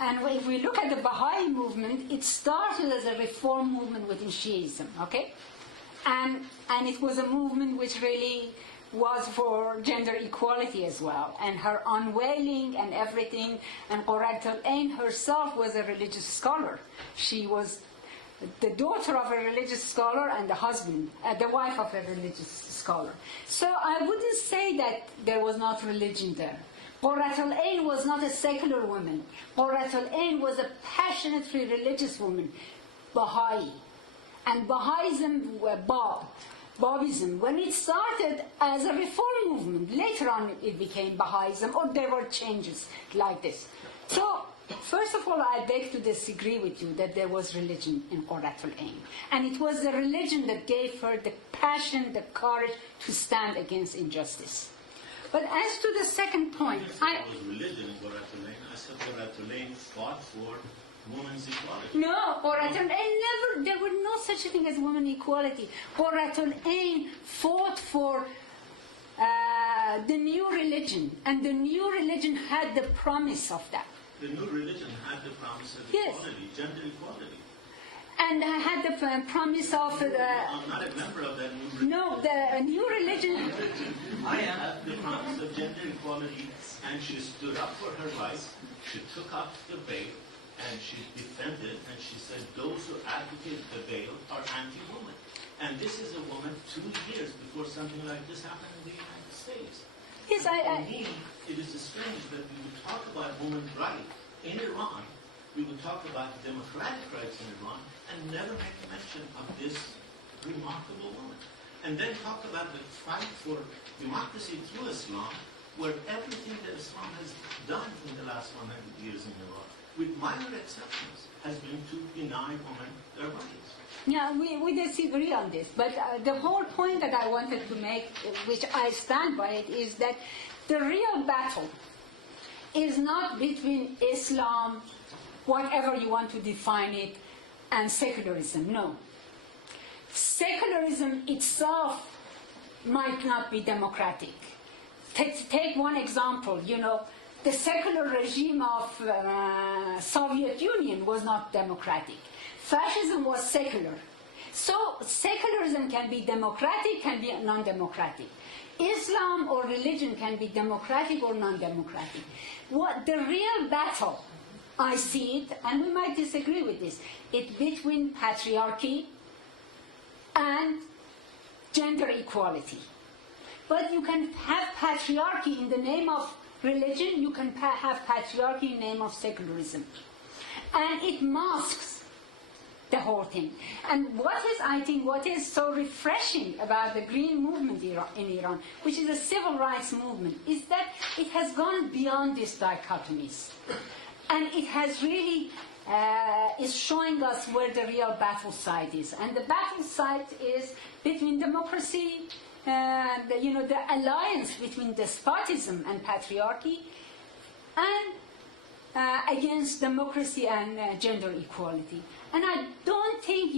And if we look at the Baha'i movement, it started as a reform movement within Shiism, okay? And it was a movement which really was for gender equality as well. And her unveiling and everything, and Qurrat-al-Ain herself was a religious scholar. She was the daughter of a religious scholar and the wife of a religious scholar. So I wouldn't say that there was not religion there. Qurrat-al-Ain was not a secular woman. Qurrat-al-Ain was a passionately religious woman, Baha'i. And Baha'ism, Babism, when it started as a reform movement, later on it became Baha'ism, or there were changes like this. So, first of all, I beg to disagree with you that there was religion in Qurrat-al-Ain. And it was the religion that gave her the passion, the courage to stand against injustice. But as to the second point, it was religion in Qurrat-al-Ain. I said Qurrat-al-Ain fought for women's equality. No, Qurrat-al-Ain never, there was no such a thing as women equality. Qurrat-al-Ain fought for the new religion, and the new religion had the promise of that. The new religion had the promise of Yes. equality, gender equality. And I had the promise of the... I'm not a member of that new religion. No, the new religion... I am the promise of gender equality, and she stood up for her rights. She took up the veil, and she defended, and she said those who advocate the veil are anti-woman. And this is a woman 2 years before something like this happened in the United States. Yes, For me, it is strange that we would talk about women's rights in Iran, we would talk about democratic rights in Iran, and never make mention of this remarkable woman. And then talk about the fight for democracy through Islam, where everything that Islam has done in the last 100 years in Iran, with minor exceptions, has been to deny women their rights. Yeah, we disagree on this, but the whole point that I wanted to make, which I stand by it, is that the real battle is not between Islam, whatever you want to define it, and secularism. No. Secularism itself might not be democratic. Take one example, the secular regime of Soviet Union was not democratic. Fascism was secular. So secularism can be democratic, can be non-democratic. Islam or religion can be democratic or non-democratic. What the real battle, I see it, and we might disagree with this, it's between patriarchy and gender equality. But you can have patriarchy in the name of religion, you can have patriarchy in the name of secularism. And it masks the whole thing. And I think what is so refreshing about the Green Movement in Iran, which is a civil rights movement, is that it has gone beyond these dichotomies. And it has really is showing us where the real battle side is. And the battle side is between democracy, the alliance between despotism and patriarchy, and against democracy and gender equality. And I don't think,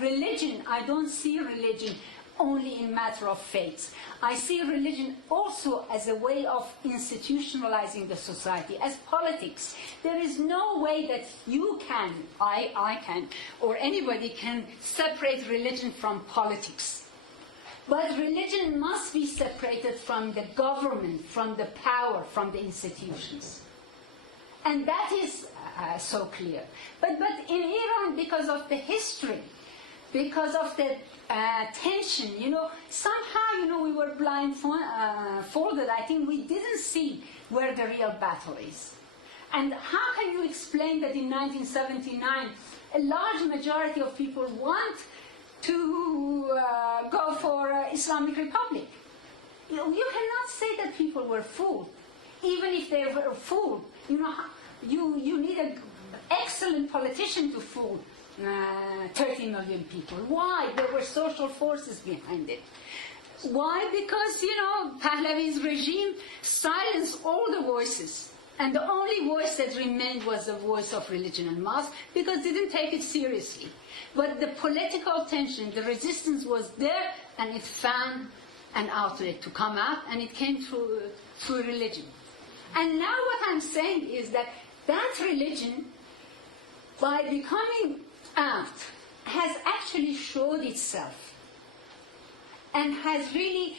religion, I don't see religion only in matter of faith. I see religion also as a way of institutionalizing the society, as politics. There is no way that you can, I can, or anybody can separate religion from politics. But religion must be separated from the government, from the power, from the institutions. And that is so clear. But in Iran, because of the history, because of the tension, somehow, we were blindfolded. I think we didn't see where the real battle is. And how can you explain that in 1979, a large majority of people want to go for Islamic Republic? You cannot say that people were fooled. Even if they were fooled, you need an excellent politician to fool 30 million people. Why? There were social forces behind it. Why? Because, Pahlavi's regime silenced all the voices. And the only voice that remained was the voice of religion and mosque, because they didn't take it seriously. But the political tension, the resistance was there, and it found an outlet to come out, and it came through religion. And now what I'm saying is that religion, by becoming out, has actually showed itself and has really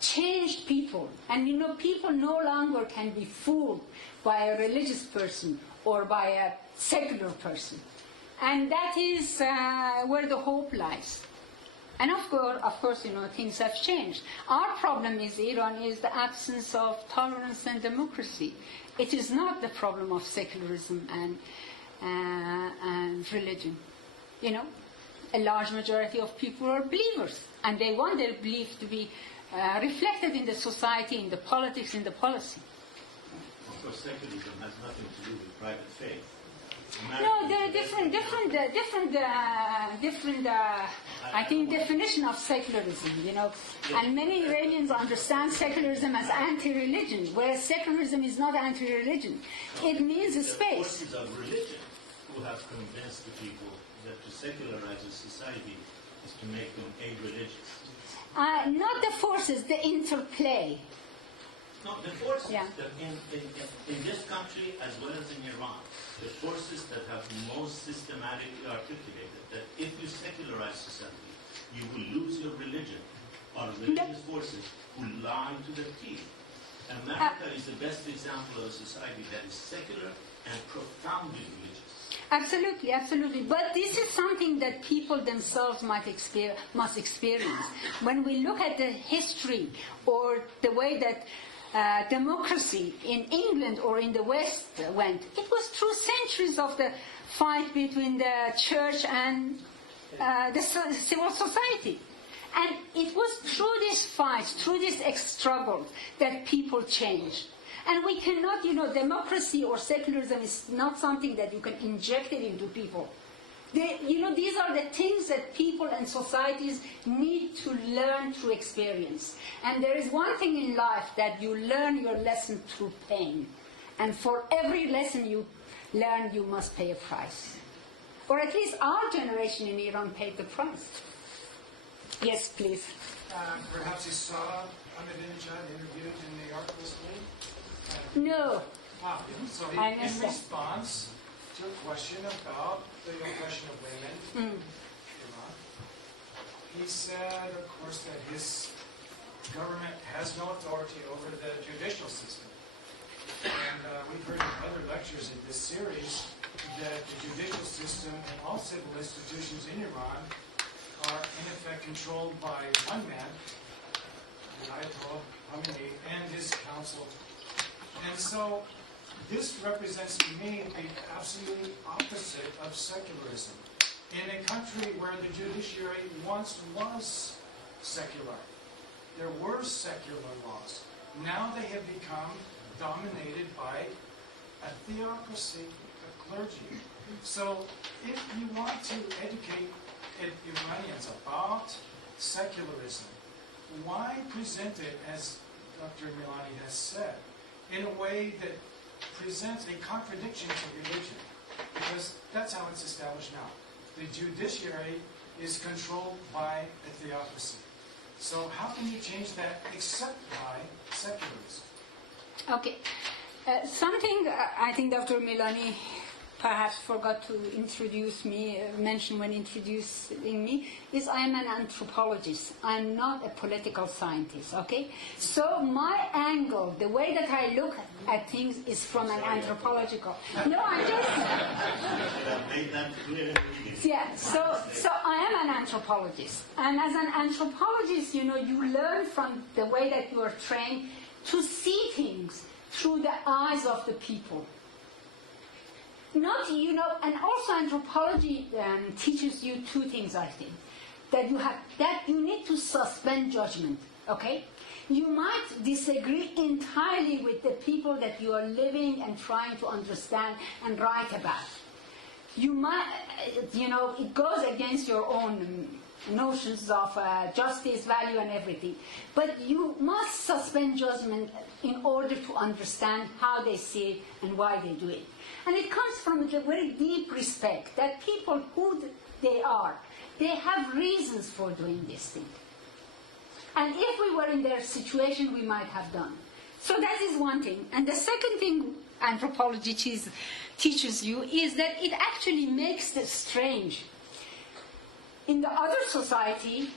changed people. And people no longer can be fooled by a religious person or by a secular person. And that is where the hope lies. And of course, things have changed. Our problem is Iran is the absence of tolerance and democracy. It is not the problem of secularism and religion. A large majority of people are believers, and they want their belief to be reflected in the society, in the politics, in the policy. Of course, secularism has nothing to do with private faith. No, there are different, I think, definition of secularism, And many Iranians understand secularism as anti-religion, whereas secularism is not anti-religion. It means a space. The forces of religion who have convinced the people that to secularize a society is to make them a-religious. Not the forces, the interplay. No, the forces Yeah. that in this country as well as in Iran, the forces that have most systematically articulated that if you secularize society, you will lose your religion, are religious forces who lie to their teeth. America is the best example of a society that is secular and profoundly religious. Absolutely, absolutely. But this is something that people themselves must experience. When we look at the history or the way that democracy in England or in the West went, it was through centuries of the fight between the church and the civil society. And it was through these fights, through this struggle, that people changed. And we cannot, democracy or secularism is not something that you can inject it into people. These are the things that people and societies need to learn through experience. And there is one thing in life that you learn your lesson through pain. And for every lesson you learn, you must pay a price. Or at least our generation in Iran paid the price. Yes, please. Perhaps you saw Ahmadinejad interviewed in New York this week? No. So I in missed that. response to a question about the oppression of women in Iran, he said, of course, that his government has no authority over the judicial system. And we've heard in other lectures in this series that the judicial system and all civil institutions in Iran are in effect controlled by one man, the Ayatollah Khamenei, and his council. And so this represents to me the absolute opposite of secularism. In a country where the judiciary once was secular, there were secular laws. Now they have become dominated by a theocracy, a clergy. So if you want to educate Iranians about secularism, why present it, as Dr. Milani has said, in a way that presents a contradiction to religion? Because that's how it's established now. The judiciary is controlled by a theocracy. So how can you change that except by secularism? Okay. Something I think Dr. Milani perhaps forgot to mention when introducing me, is I am an anthropologist. I'm not a political scientist, okay? So my angle, the way that I look at things is from an anthropological. No, I just... Yeah, so I am an anthropologist. And as an anthropologist, you learn from the way that you are trained to see things through the eyes of the people. And also anthropology teaches you two things, I think. That you need to suspend judgment, okay? You might disagree entirely with the people that you are living and trying to understand and write about. You might, it goes against your own notions of justice, value, and everything. But you must suspend judgment in order to understand how they see it and why they do it. And it comes from a very deep respect that people, who they are, they have reasons for doing this thing. And if we were in their situation, we might have done. So that is one thing. And the second thing anthropology teaches you is that it actually makes it strange. In the other society,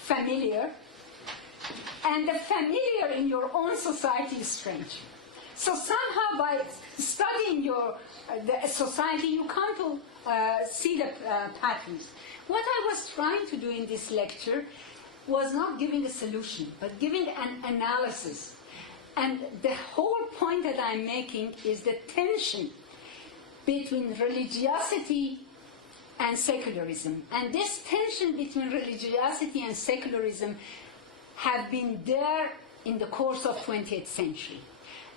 familiar, and the familiar in your own society is strange. So somehow by studying the society, you come to see the patterns. What I was trying to do in this lecture was not giving a solution, but giving an analysis. And the whole point that I'm making is the tension between religiosity and secularism. And this tension between religiosity and secularism have been there in the course of 20th century.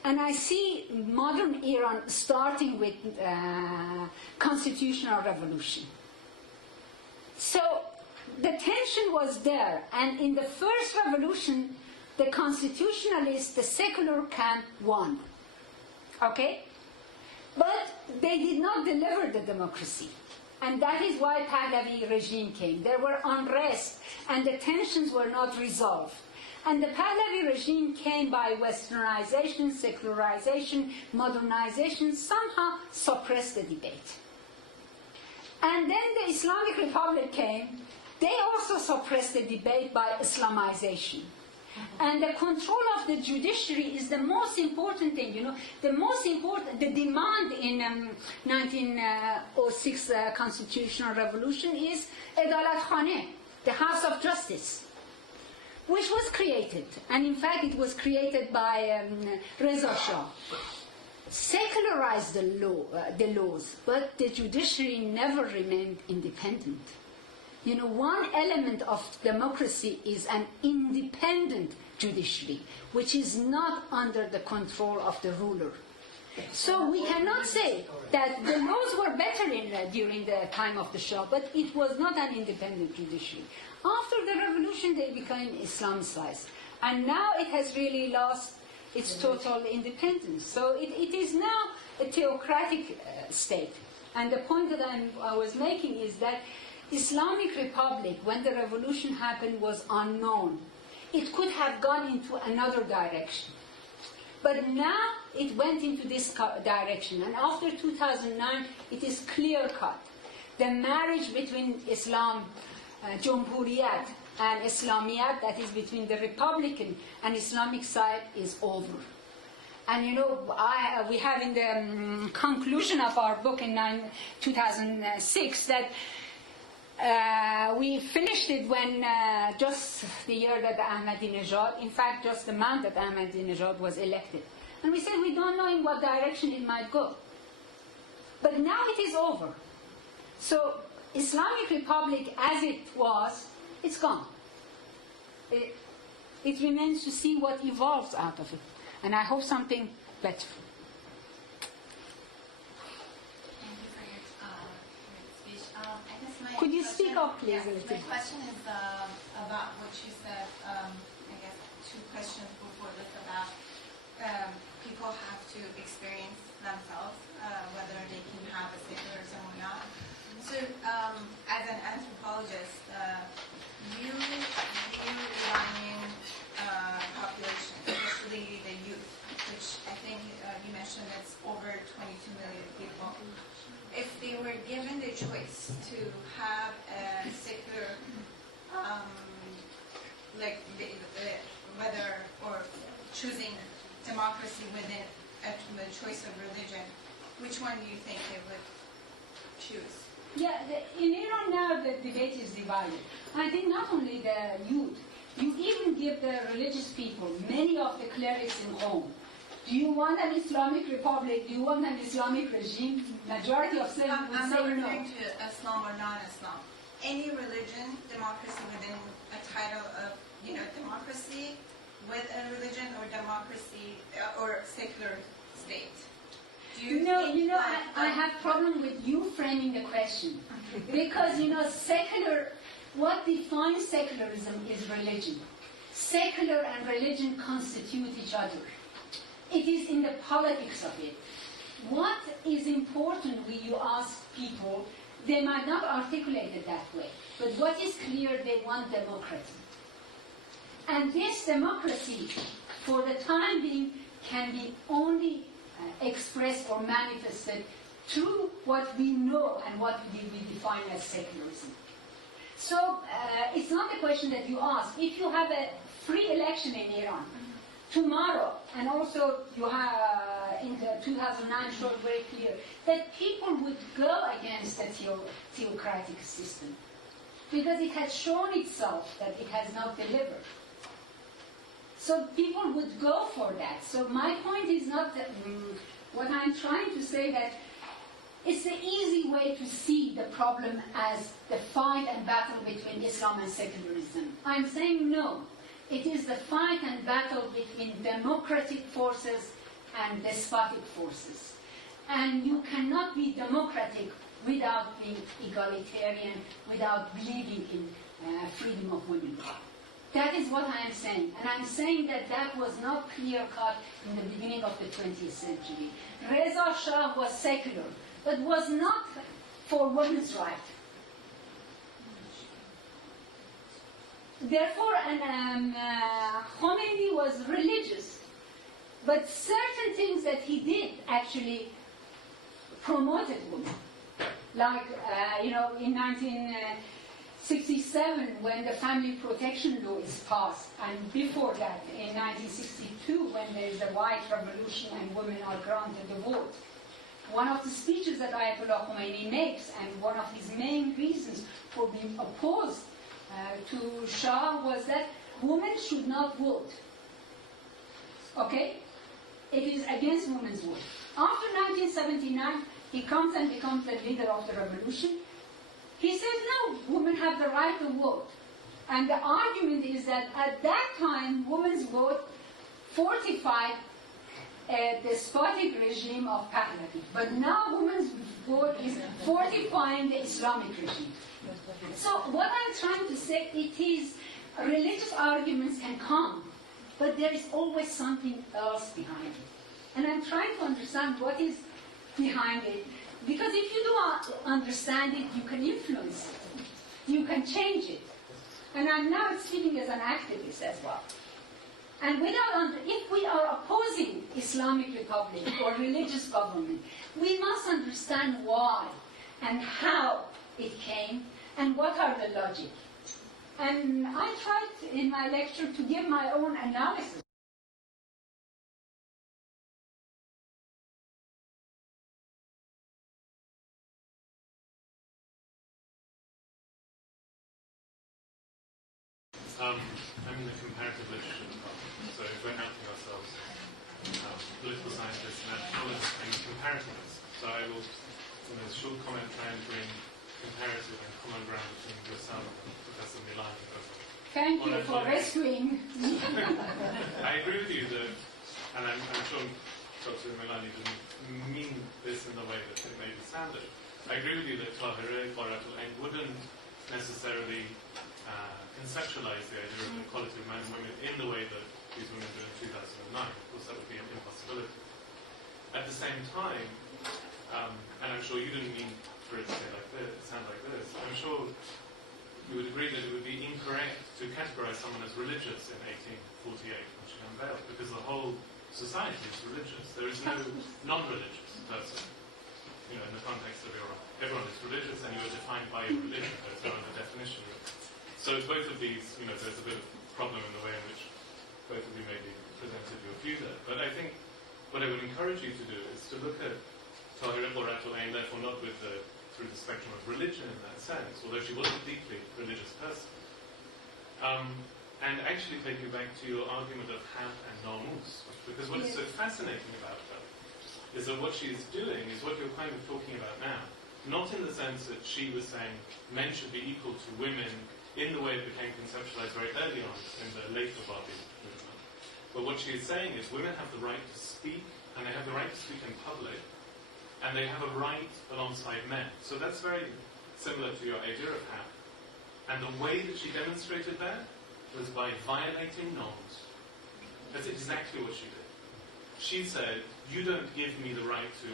And I see modern Iran starting with constitutional revolution. So the tension was there, and in the first revolution, the constitutionalists, the secular camp won. Okay? But they did not deliver the democracy. And that is why Pahlavi regime came. There were unrest, and the tensions were not resolved. And the Pahlavi regime came by westernization, secularization, modernization, somehow suppressed the debate. And then the Islamic Republic came. They also suppressed the debate by Islamization. And the control of the judiciary is the most important thing. The demand in 1906 constitutional revolution is Edalat Khane, the House of Justice, which was created. And in fact, it was created by Reza Shah. Secularized the laws, but the judiciary never remained independent. One element of democracy is an independent judiciary, which is not under the control of the ruler. So we cannot say that the laws were better during the time of the Shah, but it was not an independent judiciary. After the revolution, they became Islamicized. And now it has really lost its total independence. So it is now a theocratic state. And the point that I was making is that Islamic Republic, when the revolution happened, was unknown. It could have gone into another direction. But now it went into this direction. And after 2009, it is clear-cut. The marriage between Islam, Jumhuriyat, and Islamiyat, that is between the Republican and Islamic side, is over. And we have in the conclusion of our book in 2006 that we finished it when just the year that Ahmadinejad, in fact just the month that Ahmadinejad was elected. And we said we don't know in what direction it might go. But now it is over. So Islamic Republic as it was, it's gone. It remains to see what evolves out of it. And I hope something better. Could you speak up, please? Yes, my question is about what you said, I guess 2 questions before this, about people have to experience themselves, whether they can have a secularism or not. So, as an anthropologist, you view Iranian population, especially the youth, which I think you mentioned it's over 22 million people. If they were given the choice to have a secular, whether or choosing democracy within the choice of religion, which one do you think they would choose? Yeah, in Iran now the debate is divided. I think not only the youth, you even give the religious people, many of the clerics in home. Do you want an Islamic Republic? Do you want an Islamic regime? Majority of them would I'm say not no. referring to Islam or non-Islam. Any religion, democracy within a title of, democracy with a religion, or democracy or secular state. Do you think I have problem with you framing the question. Because, secular, what defines secularism is religion. Secular and religion constitute each other. It is in the politics of it. What is important when you ask people, they might not articulate it that way, but what is clear, they want democracy. And this democracy, for the time being, can be only expressed or manifested through what we know and what we define as secularism. So it's not the question that you ask. If you have a free election in Iran, tomorrow, and also you have in the 2009 showed very clear that people would go against the theocratic system because it has shown itself that it has not delivered. So people would go for that. So my point is not that, what I'm trying to say that it's the easy way to see the problem as the fight and battle between Islam and secularism. I'm saying no. It is the fight and battle between democratic forces and despotic forces. And you cannot be democratic without being egalitarian, without believing in freedom of women. That is what I am saying. And I'm saying that that was not clear-cut in the beginning of the 20th century. Reza Shah was secular, but was not for women's rights. Therefore, Khomeini was religious, but certain things that he did actually promoted women. Like, in 1967, when the Family Protection Law is passed, and before that, in 1962, when there is the White Revolution and women are granted the vote, one of the speeches that Ayatollah Khomeini makes, and one of his main reasons for being opposed to Shah, was that women should not vote. Okay? It is against women's vote. After 1979, he comes and becomes the leader of the revolution. He says, no, women have the right to vote. And the argument is that at that time, women's vote fortified a despotic regime of patriarchy. But now women's vote is fortifying the Islamic regime. So what I'm trying to say, it is religious arguments can come, but there is always something else behind it. And I'm trying to understand what is behind it. Because if you don't understand it, you can influence it. You can change it. And I'm now speaking as an activist as well. And if we are opposing Islamic Republic or religious government, we must understand why and how it came and what are the logic. And I tried in my lecture to give my own analysis. I'm in the comparative literature department, so we're helping ourselves, political scientists and anthropologists and comparativists. So I will, in a short comment, try and bring comparative and common ground between yourself and Professor Milan. Thank you for rescuing. I agree with you that, and I'm sure Dr. Milani didn't mean this in the way that it may be sounded. I agree with you that Tahirih wouldn't necessarily conceptualize the idea of equality of men and women in the way that these women do in 2009. Of course, that would be an impossibility. At the same time, and I'm sure you didn't mean for it to sound like this, I'm sure you would agree that it would be incorrect to categorize someone as religious in 1848 when she unveiled, because the whole society is religious. There is no non-religious person. In the context of Iran, everyone is religious, and you are defined by your religion. There's no other definition of it. So both of these, there's a bit of problem in the way in which both of you maybe presented your view there. But I think what I would encourage you to do is to look at Tahirih and therefore not through the spectrum of religion in that sense, although she was a deeply religious person, and actually take you back to your argument of haq and namus, because what is so fascinating about her is that what she is doing is what you're kind of talking about now, not in the sense that she was saying men should be equal to women in the way it became conceptualized very early on in the later Babi movement. But what she is saying is women have the right to speak, and they have the right to speak in public, and they have a right alongside men. So that's very similar to your idea of haq. And the way that she demonstrated that was by violating norms. That's exactly what she did. She said, you don't give me the right to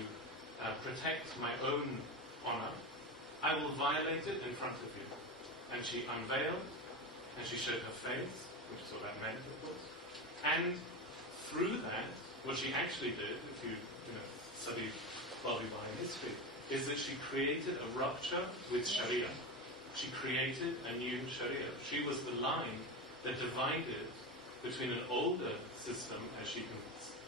protect my own honor. I will violate it in front of you. And she unveiled, and she showed her face, which is what that meant, of course. And through that, what she actually did, if you study Babi history, is that she created a rupture with Sharia. She created a new Sharia. She was the line that divided between an older system, as she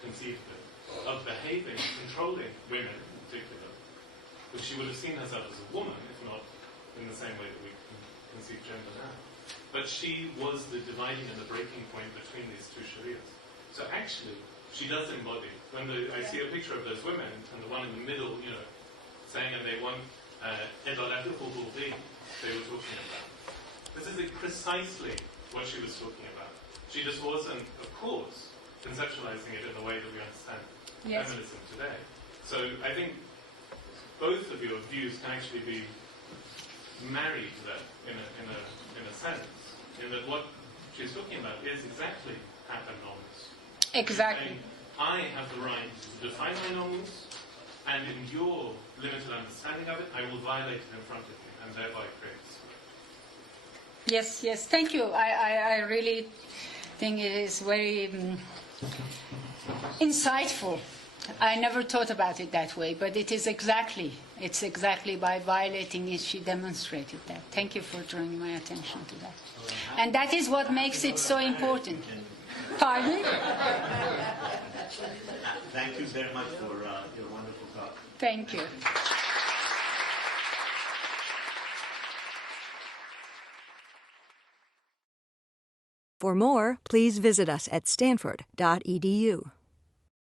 conceived it, of behaving, controlling women in particular, which she would have seen herself as a woman, if not in the same way that we conceive gender now. But she was the dividing and the breaking point between these two Sharias. So actually, she does embody. When I see a picture of those women, and the one in the middle, saying, and they want Edalatu Hubuldi, they were talking about. This is precisely what she was talking about. She just wasn't, of course, conceptualizing it in the way that we understand feminism today. So I think both of your views can actually be married to that in a sense, in that what she's talking about is exactly haq and norms. Exactly. I have the right to define my norms, and in your limited understanding of it, I will violate it in front of you, and thereby create dispute. Yes, yes. Thank you. I really think it is very insightful. I never thought about it that way, but it's exactly by violating it she demonstrated that. Thank you for drawing my attention to that. And that is what makes it so important. Pardon? Thank you very much for your wonderful talk. Thank you. For more, please visit us at stanford.edu.